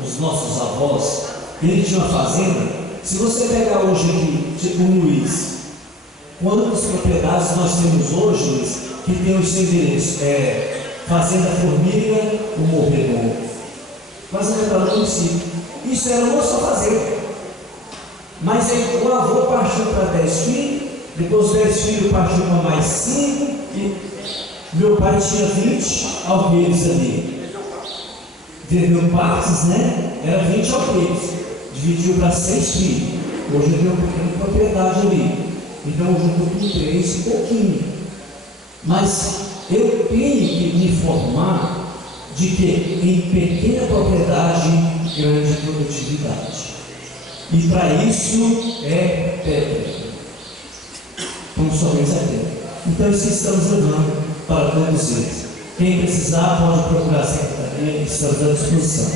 os nossos avós, ele tinha uma fazenda. Se você pegar hoje aqui, tipo o Luiz, quantas propriedades nós temos hoje, Luiz, que tem os seus endereços? Fazenda Formiga, o Morredor, fazenda para o município. Isso era uma só fazenda. Mas aí o avô partiu para 10 filhos, depois os 10 filhos partiu para mais 5, e meu pai tinha 20 alqueires ali. Vendeu partes, né? Era 20 alqueires. Dividiu para 6 filhos. Hoje eu tenho uma pequena propriedade ali. Então hoje eu estou com 3 e pouquinho. Mas eu tenho que me informar de que em pequena propriedade, grande produtividade. E para isso é técnica. Então somente a técnica. Então isso estamos levando para todos eles. Quem precisar pode procurar a secretaria, estamos à disposição.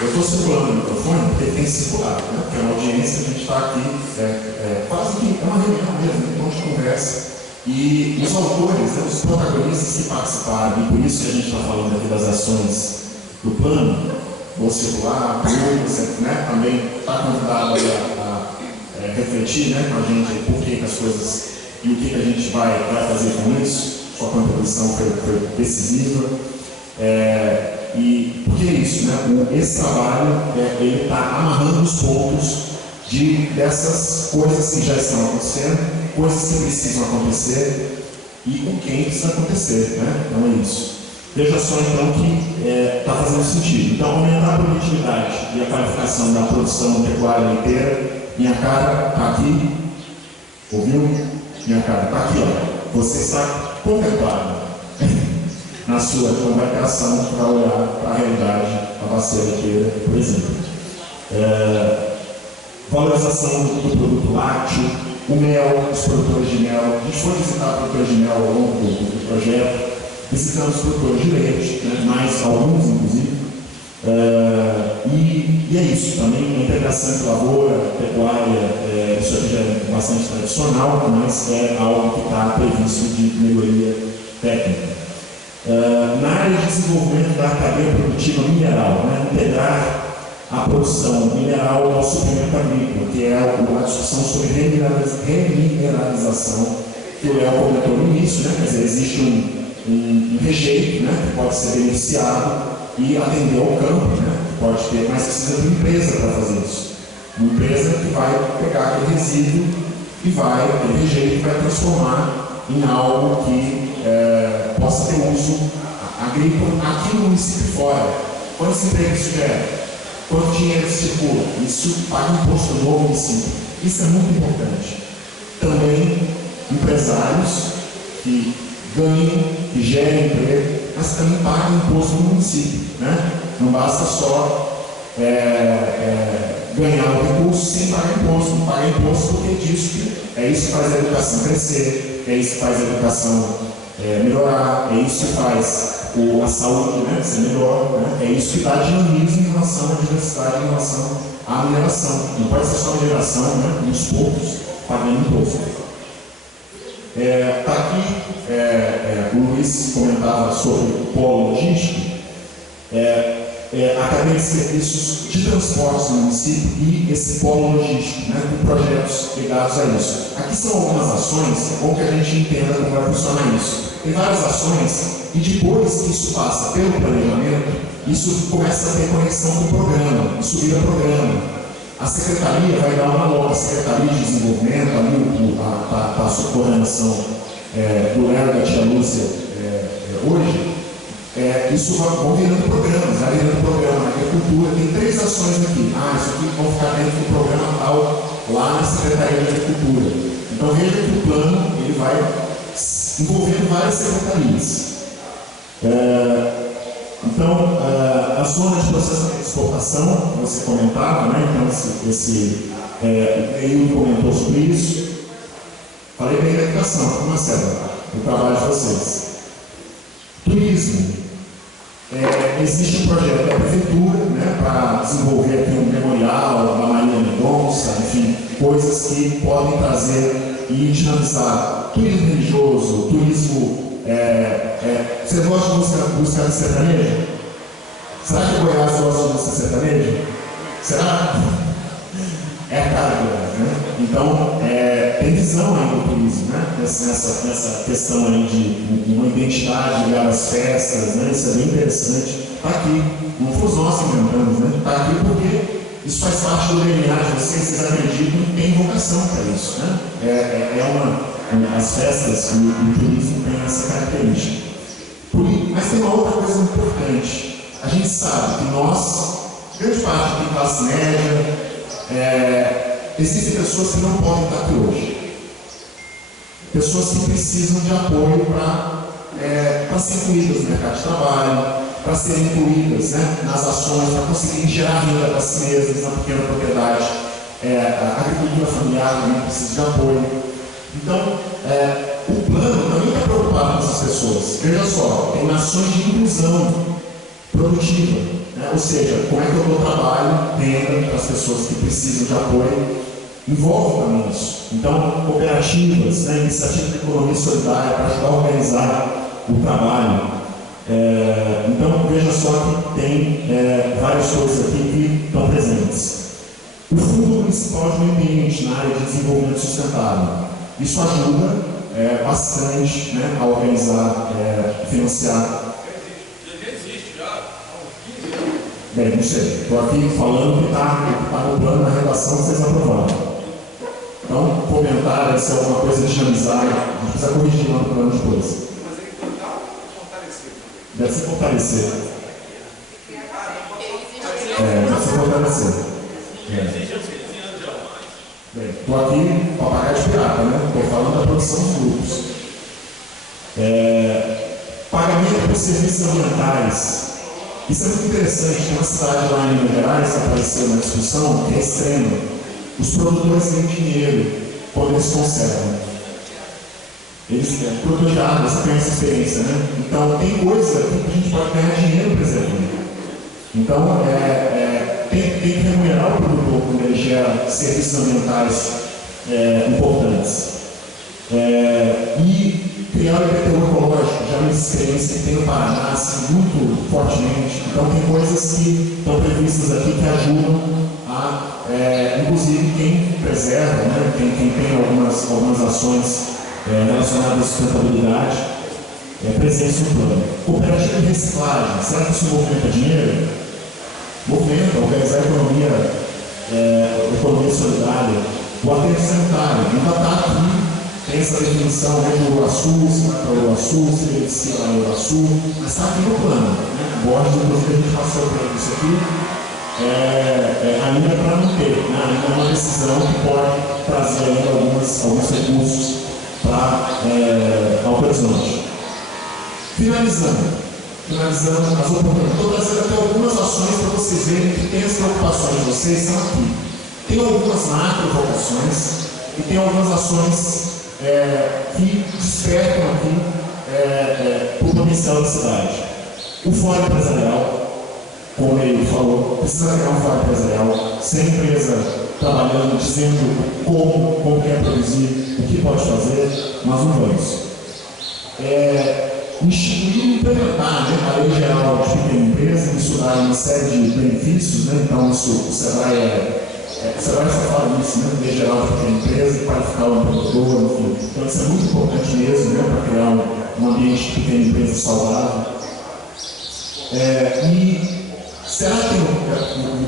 Eu estou circulando o microfone porque ele tem circulado, né? Porque é uma audiência, a gente está aqui, quase que é uma reunião mesmo, um monte de conversa. E os autores, né, os protagonistas que participaram, e por isso que a gente está falando aqui das ações do plano, vou circular, você, né, também está convidado a refletir, né, com a gente por que as coisas e o que a gente vai fazer com isso. Sua contribuição foi decisiva. E por que isso, né? Esse trabalho ele está amarrando os pontos dessas coisas que já estão acontecendo, coisas que precisam acontecer e com quem precisa acontecer, né? Então é isso. Veja só então que está fazendo sentido. Então, aumentar a produtividade e a qualificação da produção pecuária inteira. Minha cara está aqui, ouviu? Minha cara está aqui, ó. Você está contemplado na sua convocação para olhar para a realidade da bacia leiteira, por exemplo. Valorização do produto lácteo, o mel, os produtores de mel. A gente foi visitar produtores de mel ao longo do projeto, visitamos produtores de leite, né, mais alguns inclusive. E é isso, também a integração de lavoura, pecuária, isso aqui já é bastante tradicional, mas é algo que está previsto de melhoria técnica. Na área de desenvolvimento da cadeia produtiva mineral, né, integrar a produção mineral ao suprimento agrícola, que é a discussão sobre remineralização, que o Léo comentou no início, né, quer dizer, existe um rejeito, né, que pode ser beneficiado e atender ao campo, né, que pode ter, mas precisa de uma empresa para fazer isso. Uma empresa que vai pegar aquele resíduo e aquele rejeito vai transformar em algo que possa ter uso agrícola aqui no município e fora. Quantos empregos isso gera? Quanto dinheiro circula? Isso paga imposto no município. Isso é muito importante. Também empresários que ganham, que gerem emprego, mas também pagam imposto no município, né? Não basta só ganhar o recurso sem pagar imposto. Não paga imposto porque diz que é isso que faz a educação crescer, é isso que faz a educação melhorar, é isso que faz a saúde, né, ser melhor, né, é isso que dá dinamismo em relação à diversidade, em relação à mineração. Não pode ser só mineração, né, uns poucos pagando imposto. Está aqui, o Luiz comentava sobre o polo logístico, a cadeia de serviços de transportes no município e esse polo logístico, né, com projetos ligados a isso. Aqui são algumas ações, é bom que a gente entenda como vai funcionar isso. Tem várias ações e depois que isso passa pelo planejamento, isso começa a ter conexão com o programa, isso vira programa. A Secretaria vai dar uma nova Secretaria de Desenvolvimento, ali a sua coordenação do Léo e da Tia Lúcia hoje, isso vão virando programas, vai virando programa na agricultura. Tem 3 ações aqui. Isso aqui vão ficar dentro do programa tal, lá na Secretaria de Agricultura. Então veja que o plano ele vai envolvendo várias secretarias. Então, a zona de processamento de exportação, você comentava, né? Então, ele comentou sobre isso. Falei bem da educação, Marcelo, o trabalho de vocês. Turismo. Existe um projeto da Prefeitura, né, para desenvolver aqui um memorial da Maria Mendonça, enfim, coisas que podem trazer e dinamizar turismo religioso, turismo. Você gosta de música sertaneja? Será que o Goiás gosta de música sertaneja? Será? É a cara do Goiás, né? Então, tem visão ainda do turismo, né? Nessa questão aí de uma identidade ligada às festas, né? Isso é bem interessante. Está aqui, não fomos nós que inventamos, né? Está aqui porque isso faz parte do DNA de vocês acreditam que tem vocação para isso, né? As festas e o turismo têm essa característica. Mas tem uma outra coisa importante. A gente sabe que nós, grande parte da classe média, existem pessoas que não podem estar aqui hoje. Pessoas que precisam de apoio para serem incluídas no mercado de trabalho, para serem incluídas, né, nas ações, para conseguirem gerar renda para si mesmas na pequena propriedade. A agricultura familiar também precisa de apoio. Então, o plano também está preocupado com essas pessoas. Veja só, tem ações de inclusão produtiva, né? Ou seja, como é que eu dou trabalho, renda para as pessoas que precisam de apoio, envolve também isso. Então, cooperativas, né, iniciativas de economia solidária para ajudar a organizar o trabalho. Então, veja só que tem várias coisas aqui que estão presentes. O Fundo Municipal de Meio Ambiente na área de desenvolvimento sustentável. Isso ajuda bastante, né, a organizar, financiar. Já existe, já. Bem, não sei. Estou aqui falando que está no plano na redação que vocês aprovaram. Então, comentar se é alguma coisa dinamizada, a gente precisa corrigir lá no plano depois. Mas é implantar ou fortalecer? Deve ser fortalecer. Deve ser fortalecer. Bem, estou aqui para pagar de pirata, né? Estou falando da produção dos grupos. Pagamento por serviços ambientais. Isso é muito interessante. Tem uma cidade lá em Minas Gerais que apareceu na discussão que é extrema. Os produtores têm dinheiro quando eles conservam. Produtor de água, você tem essa experiência, né? Então, tem coisa aqui que a gente pode ganhar dinheiro preservando. Então, tem que remunerar o produtor quando ele gera serviços ambientais importantes. E criar o IPTU ecológico, já é uma experiência que tem no Paraná, assim, muito fortemente. Então, tem coisas que estão previstas aqui que ajudam a, inclusive, quem preserva, né, quem tem algumas ações relacionadas à sustentabilidade, presente no plano. Cooperativa de reciclagem, será que isso movimenta dinheiro? Movimenta, organizar a economia solidária. O aterro sanitário, ainda está aqui. Tem essa definição de Uruaçu, se vai para Uruaçu, se beneficia lá em Uruaçu, mas está aqui no plano. Né? Borges, inclusive, a gente passou por isso aqui, ainda para não ter, né? Ainda é uma decisão que pode trazer ainda alguns recursos para Alto Horizonte. Finalizando as oportunidades, estou trazendo aqui algumas ações para vocês verem que tem as preocupações de vocês, são aqui. Tem algumas macro-vocações e tem algumas ações que despertam aqui para o potencial da cidade. O fórum empresarial, como ele falou, precisa criar um fórum empresarial, sem empresa trabalhando, dizendo como quer produzir, o que pode fazer, mas não vamos. Instituir e implementar, né, a lei geral de pequena empresa, isso dá uma série de benefícios, né, então isso, o Sebrae só fala isso, né, lei geral de pequena empresa, qualificar o empreendedor, enfim. Então isso é muito importante mesmo, né, para criar um ambiente de pequena empresa saudável. E será que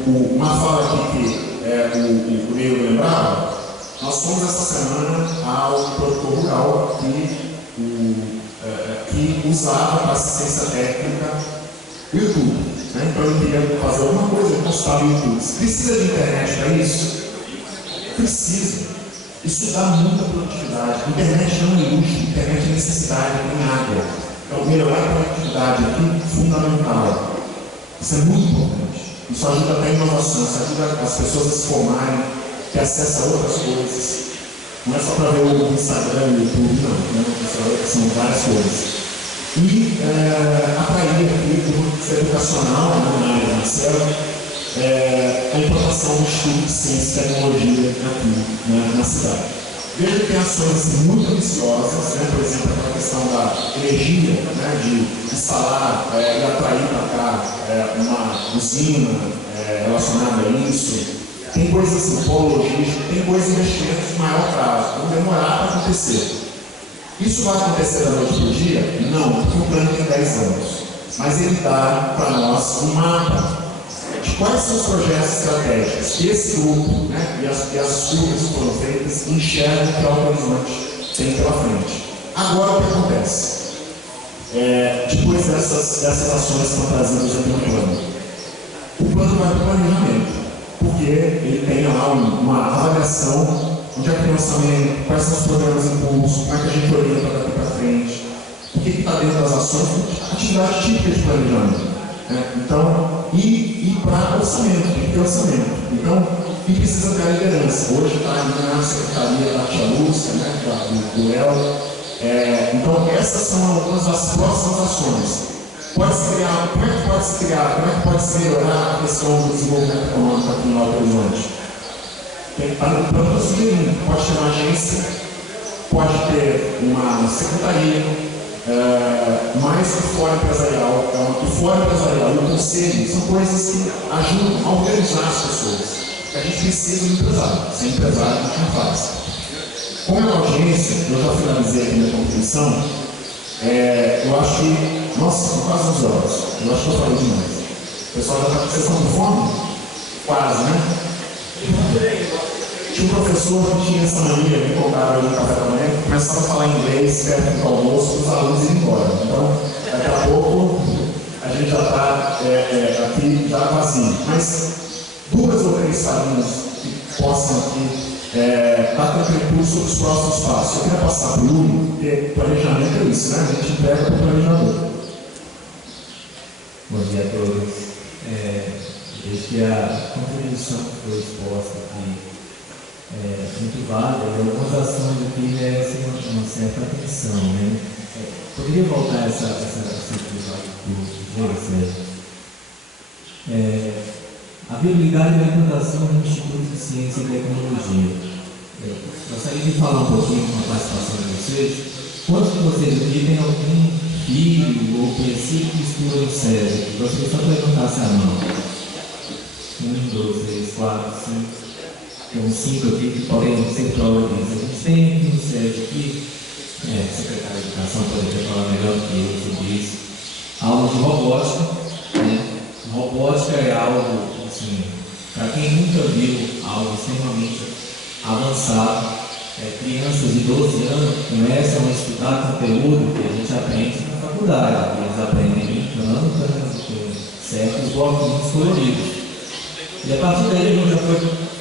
uma fala aqui que o Neil lembrava? Nós fomos essa semana ao produtor rural que usava para assistência técnica o YouTube. Né? Então ele queria fazer alguma coisa, ele postava o YouTube. Precisa de internet para isso? Precisa. Isso dá muita produtividade. Internet não é luxo, internet é necessidade, tem água. Então melhorar a produtividade aqui é fundamental. Isso é muito importante. Isso ajuda até a inovação, isso ajuda as pessoas a se formarem, ter acesso a outras coisas. Não é só para ver o Instagram e o YouTube, não. São várias coisas. E atrair aqui do ponto educacional, na área financeira, a implantação do estudo de ciência e tecnologia aqui na cidade. Veja que tem ações assim, muito ambiciosas, né? Por exemplo, a questão da energia, né? De instalar e atrair para cá uma usina relacionada a isso. Tem coisas assim, polo logístico, tem coisas investimentos de maior prazo, vão demorar para acontecer. Isso vai acontecer da noite para o dia? Não, porque o plano tem 10 anos. Mas ele dá para nós um mapa de quais são os projetos estratégicos que esse grupo, né, e as escolhas que foram feitas enxergam que o horizonte tem pela frente. Agora o que acontece? Depois dessas ações que estão trazidas aqui no plano, o plano vai para o planejamento, porque ele tem lá uma avaliação. Onde é que tem orçamento, quais são os programas em curso, como é que a gente orienta daqui para frente, o que está dentro das ações, atividade típica de planejamento. Né? Então, e para orçamento, tem que ter orçamento. Então, e precisa ter a liderança. Hoje está aí na secretaria da Tia Lúcia, né, do Léo. Então, essas são algumas das próximas ações. Pode-se criar, como é que pode se criar, como é que pode se melhorar a questão do desenvolvimento econômico aqui no Alto Horizonte? Para sugerir, pode ter uma agência, pode ter uma secretaria, mais o fórum empresarial. O fórum empresarial e o conselho são coisas que ajudam a organizar as pessoas. A gente precisa de empresário. Sem empresário a gente não faz. Como é uma audiência, eu já finalizei aqui minha contribuição, eu acho que, nossa, são quase 11 horas. Eu acho que eu falei demais. O pessoal já está com sessão de fome? Quase, né? Tinha um professor que tinha essa mania de colocar no café da manhã, que começava a falar inglês perto do almoço para os alunos irem embora. Então, daqui a pouco, a gente já está aqui já vazio. Mas 2 ou 3 falinhas que possam aqui dar contributo sobre os próximos passos. Eu queria passar para o Yuri, porque planejamento é isso, né? A gente entrega para o planejador. Bom dia a todos. Desde que a contribuição que foi exposta aqui muito válida, e algumas ações aqui merecem uma certa atenção, né? Poderia voltar essa do a viabilidade da implantação do Instituto de Ciência e Tecnologia. Gostaria de falar um pouquinho com a participação de vocês. Quantos de vocês aqui têm algum filho ou conhecido que estuda no SESI? Gostaria só de levantar essa mão. 1, 2, 3, 4, 5. Tem uns 5 aqui que podem ser protagonistas. A gente tem aqui no SESI aqui, secretário de Educação poderia falar melhor do que eu sobre isso, aula de robótica. Né? Robótica é algo, assim, para quem nunca viu, algo extremamente avançado. Crianças de 12 anos começam a estudar conteúdo que a gente aprende na faculdade. Eles aprendem brincando, com certos bloquinhos coloridos. E a partir daí a gente já foi.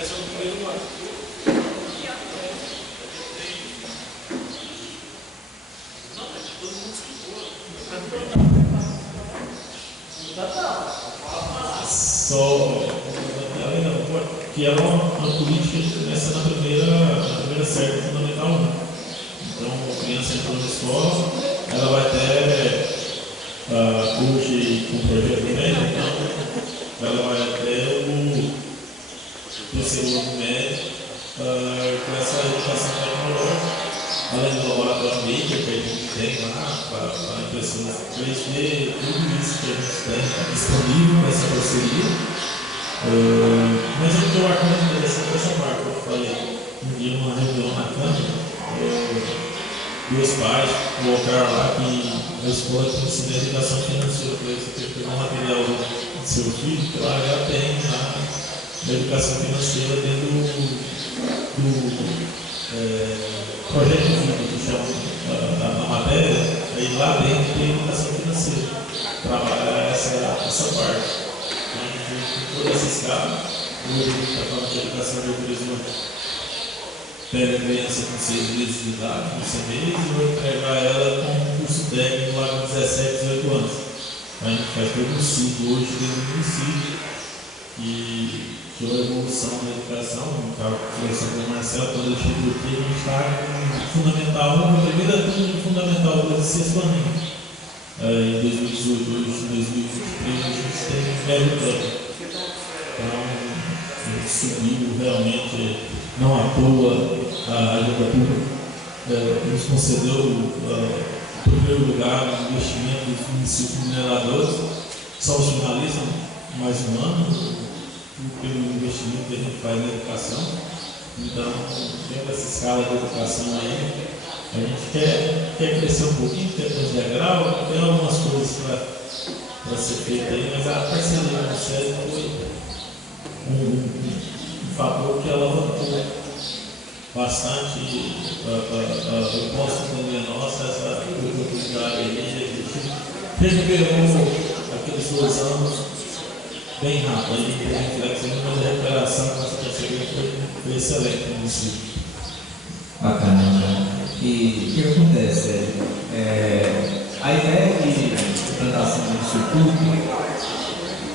Esse é o primeiro ano. Não, mas todo mundo explicou. Só que é uma política que começa na primeira série fundamental 1. Então, a criança entrou na escola, ela vai até hoje com o projeto médio, então ela vai até o terceiro ano médio com essa educação tecnológica, além do laboratório maker que a gente tem lá para impressões 3D, tudo isso que a gente tem disponível nessa parceria. Mas eu estou achando interessante essa parte que eu falei um dia numa reunião na Câmara, meus pais colocaram lá que a escola tem ensino de educação financeira, para você ter que pegar um material do seu filho, que ela já tem lá a educação financeira dentro do projeto de vida, que chama a matéria, aí lá dentro tem educação financeira, trabalhar essa parte. Toda essa escala, hoje a gente está falando de educação de autorismo, pega a criança com 6 meses de idade, com 6 meses, e vou entregar ela com um curso técnico lá com 17, 18 anos. A gente faz todo um ciclo hoje dentro do município, e que é a evolução da educação, como estava conversando com o Marcelo, quando ele chegou aqui, a gente está com Fundamental 1, a primeira turma de Fundamental 2 e 6 aninhos. Em 2018, hoje, em 2023, a gente tem um velho plano. Então, a gente subiu realmente, não à toa, a ajuda pública nos concedeu o primeiro lugar no investimento dos municípios mineradores. Só os finalistas, mais um ano, pelo investimento que a gente faz na educação. Então, dentro dessa escala de educação aí, a gente quer crescer um pouquinho, quer ter uns degraus, tem algumas coisas para ser feita aí, mas a parceria com o SESI foi um fator que alavancou bastante, eu posso entender nossa, essa oportunidade aí, a gente recuperou aqueles 2 anos bem rápido, a gente teve que mas a recuperação com essa parceria foi excelente no município. Bacana, né? E o que acontece? A ideia de implantação do Instituto,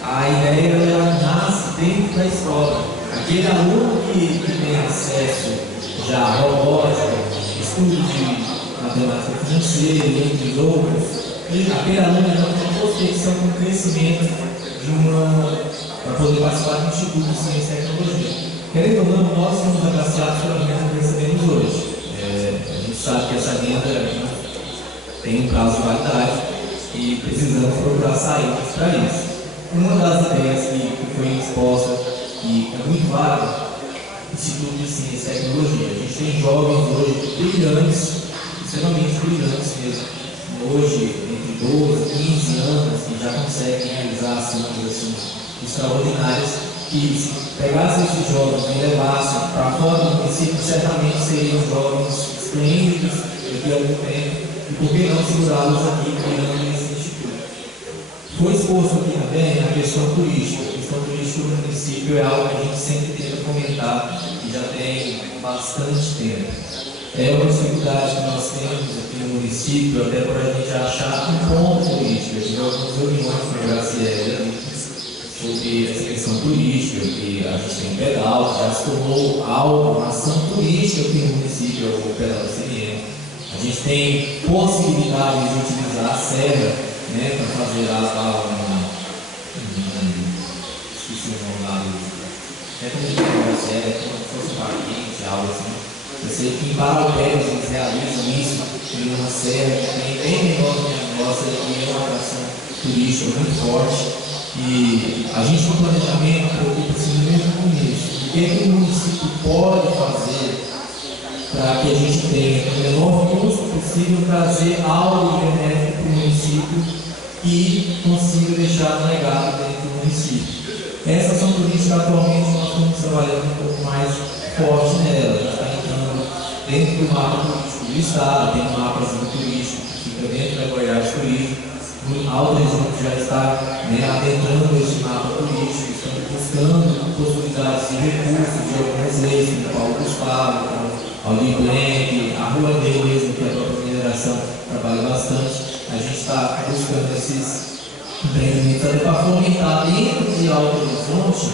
a ideia ela nasce dentro da escola. Aquele aluno que tem acesso já à robótica, estudo de matemática financeira, entre outros, aquele aluno já tem potencial com crescimento para poder participar do Instituto de Ciência e Tecnologia. Querendo ou não, nós somos agraciados pela renda que recebemos hoje. A gente sabe que essa renda tem um prazo de validade e precisamos procurar saídas para isso. Uma das ideias que foi exposta e é muito válida, Instituto de Ciência e Tecnologia. A gente tem jovens hoje brilhantes, extremamente brilhantes mesmo, hoje entre 12 e 15 anos, que já conseguem realizar ações assim, extraordinárias, que se pegassem esses jovens e levassem para fora do município, certamente seriam jovens esplêndidos daqui a algum tempo, e por que não segurá-los aqui criando esse instituto? Foi exposto aqui também a questão turística. A questão turística do município é algo que a gente sempre tenta comentar e já tem bastante tempo. É uma dificuldade que nós temos aqui no município, até para a gente achar um ponto turístico. Eu tive algumas reuniões com a Graciela sobre essa questão turística, que a gente tem um pedal, já se tornou algo, uma ação turística aqui no município, o pedal do CNM. A gente tem possibilidade de utilizar a serra, né, para fazer esqueci o nome lá, é como se fosse um parquinho, algo assim. Eu sei que em Parauapebas eles realizam isso em uma serra que tem bem menor que a nossa e é uma atração turística muito forte. E a gente no planejamento preocupa-se mesmo com isso. O que o município pode fazer para que a gente tenha o menor custo possível trazer algo benéfico para o município e consiga deixar um legado dentro do município. Essas são políticas atualmente nós estamos trabalhando um pouco mais forte nela. A gente está entrando dentro do mapa turístico do estado, tem um mapa turístico que fica dentro da Goiás Turismo. O Alto Horizonte já está adentrando esse mapa turístico, estamos buscando possibilidades de recursos, de trabalha bastante. A gente está buscando esses empreendimentos até para fomentar dentro de Alto Horizonte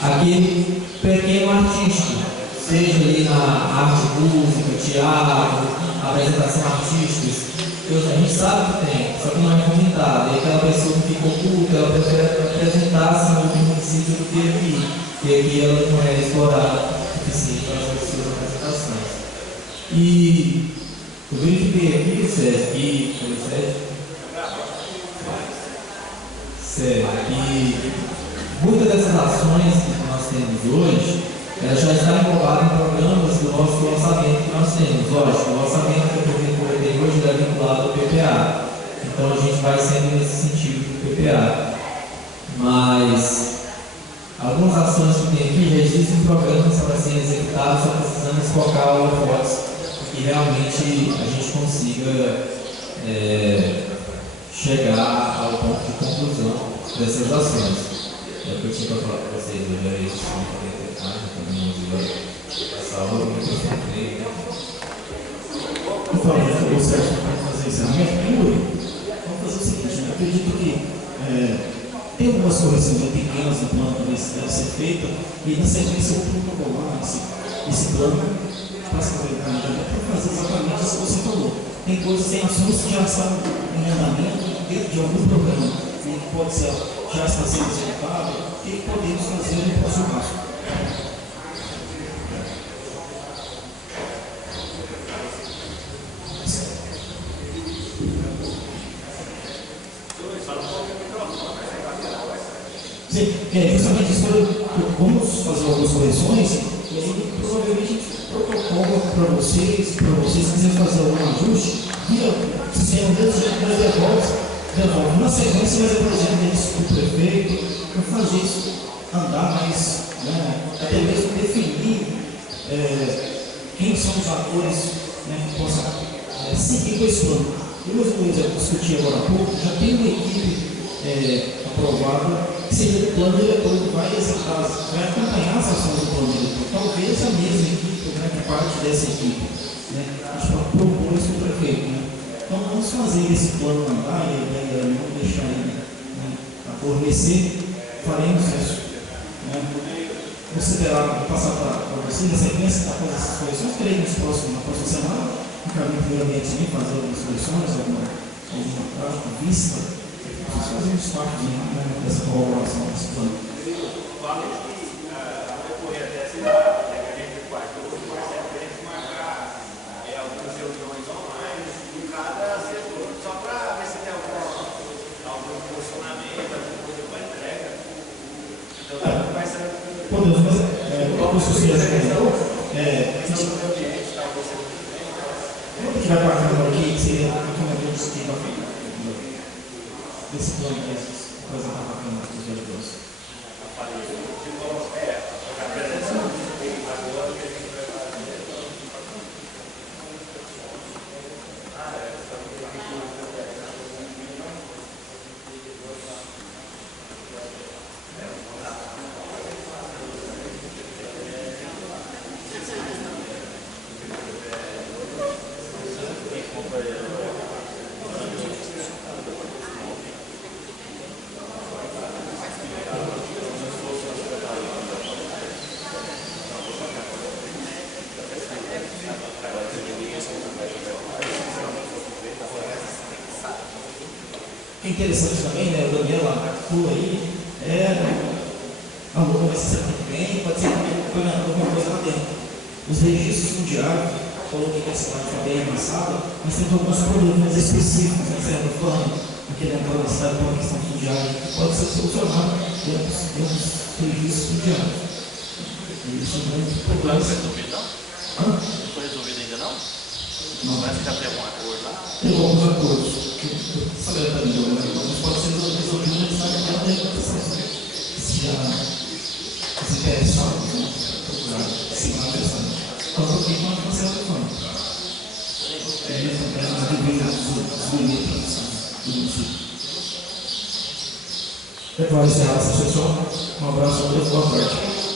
aquele pequeno artístico, seja ali na arte música, teatro, apresentação artística. A gente sabe que tem, só que não é fomentado. E aquela pessoa que ficou oculta, ela prefere apresentar-se no outro município do que aqui. E aqui ela não é explorada o suficiente para as suas apresentações. E eu verifiquei aqui, Sérgio, que muitas dessas ações que nós temos hoje, elas já estão englobadas em programas do nosso orçamento que nós temos. Lógico, o orçamento que o prefeito tem hoje é vinculado ao PPA. Então a gente vai sendo nesse sentido do PPA. Mas algumas ações que tem aqui já existem programas para serem executados, só precisamos focar o esforço que realmente a gente consiga chegar ao ponto de conclusão dessas ações. É o que eu tinha para falar para vocês hoje, era isso, também não vi essa aula, eu me concentrei. Então, eu Sérgio, para fazer encerramento, vamos fazer o seguinte, eu acredito que tem algumas correções pequenas no plano que deve ser feita, e na sequência eu vou protocolar esse plano para fazer exatamente isso que você falou. Tem coisas, tem assuntos que já estão em andamento dentro de algum programa, que pode ser, já está sendo executado, que podemos fazer no próximo passo. Justamente isso, vamos fazer algumas correções e aí provavelmente protocolo para vocês quiserem fazer algum ajuste, via sistema de devolve. Na sequência, mas apresenta isso para o prefeito, para fazer isso andar mais, até mesmo definir quem são os atores que possam seguir com esse plano. Eu mesmo discuti agora há pouco, já tem uma equipe aprovada, que seria o plano diretor, que vai executar, vai acompanhar as ações do plano diretor. Talvez a mesma equipe, que parte dessa equipe, a gente pode propor isso para o prefeito. Então vamos fazer esse plano andar e não deixar ele adormecer, faremos isso. Vou passar para você na sequência, para fazer essas correções, creio na próxima semana, encaminho primeiramente a fazer algumas correções, alguma prática, vista. Nós fazemos parte dessa colaboração desse plano. Ocorrer até essa data, a gente faz marcar algumas reuniões online em cada setor, só para ver se tem algum funcionamento, alguma coisa para entrega. Então, vai ser. Podemos fazer. Como você já comentou, como que vai partir aqui, seria como é que você tem para frente? Desse plano que apresentar para a Câmara dos Vereadores. É interessante também, o Daniel atua aí, a Lua vai se sentir bem, pode ser também alguma coisa lá dentro. Os registros fundiários, falou que a cidade está bem avançada, mas tem alguns problemas específicos, do plano, aqui dentro da cidade, com a questão fundiária, que pode ser solucionado dentro dos registros fundiários. Isso é muito Não problema. foi resolvido, não? Não foi resolvido ainda, não? Não vai ficar até algum acordo lá? Tem alguns acordos. Mas pode ser resolvido necessariamente da implantação. Se interessar, procurar seguir a questão. Então, por que nós não será plano? Nós devemos os limites do município. Eu vou encerrar essa sessão. Um abraço a todos, boa tarde.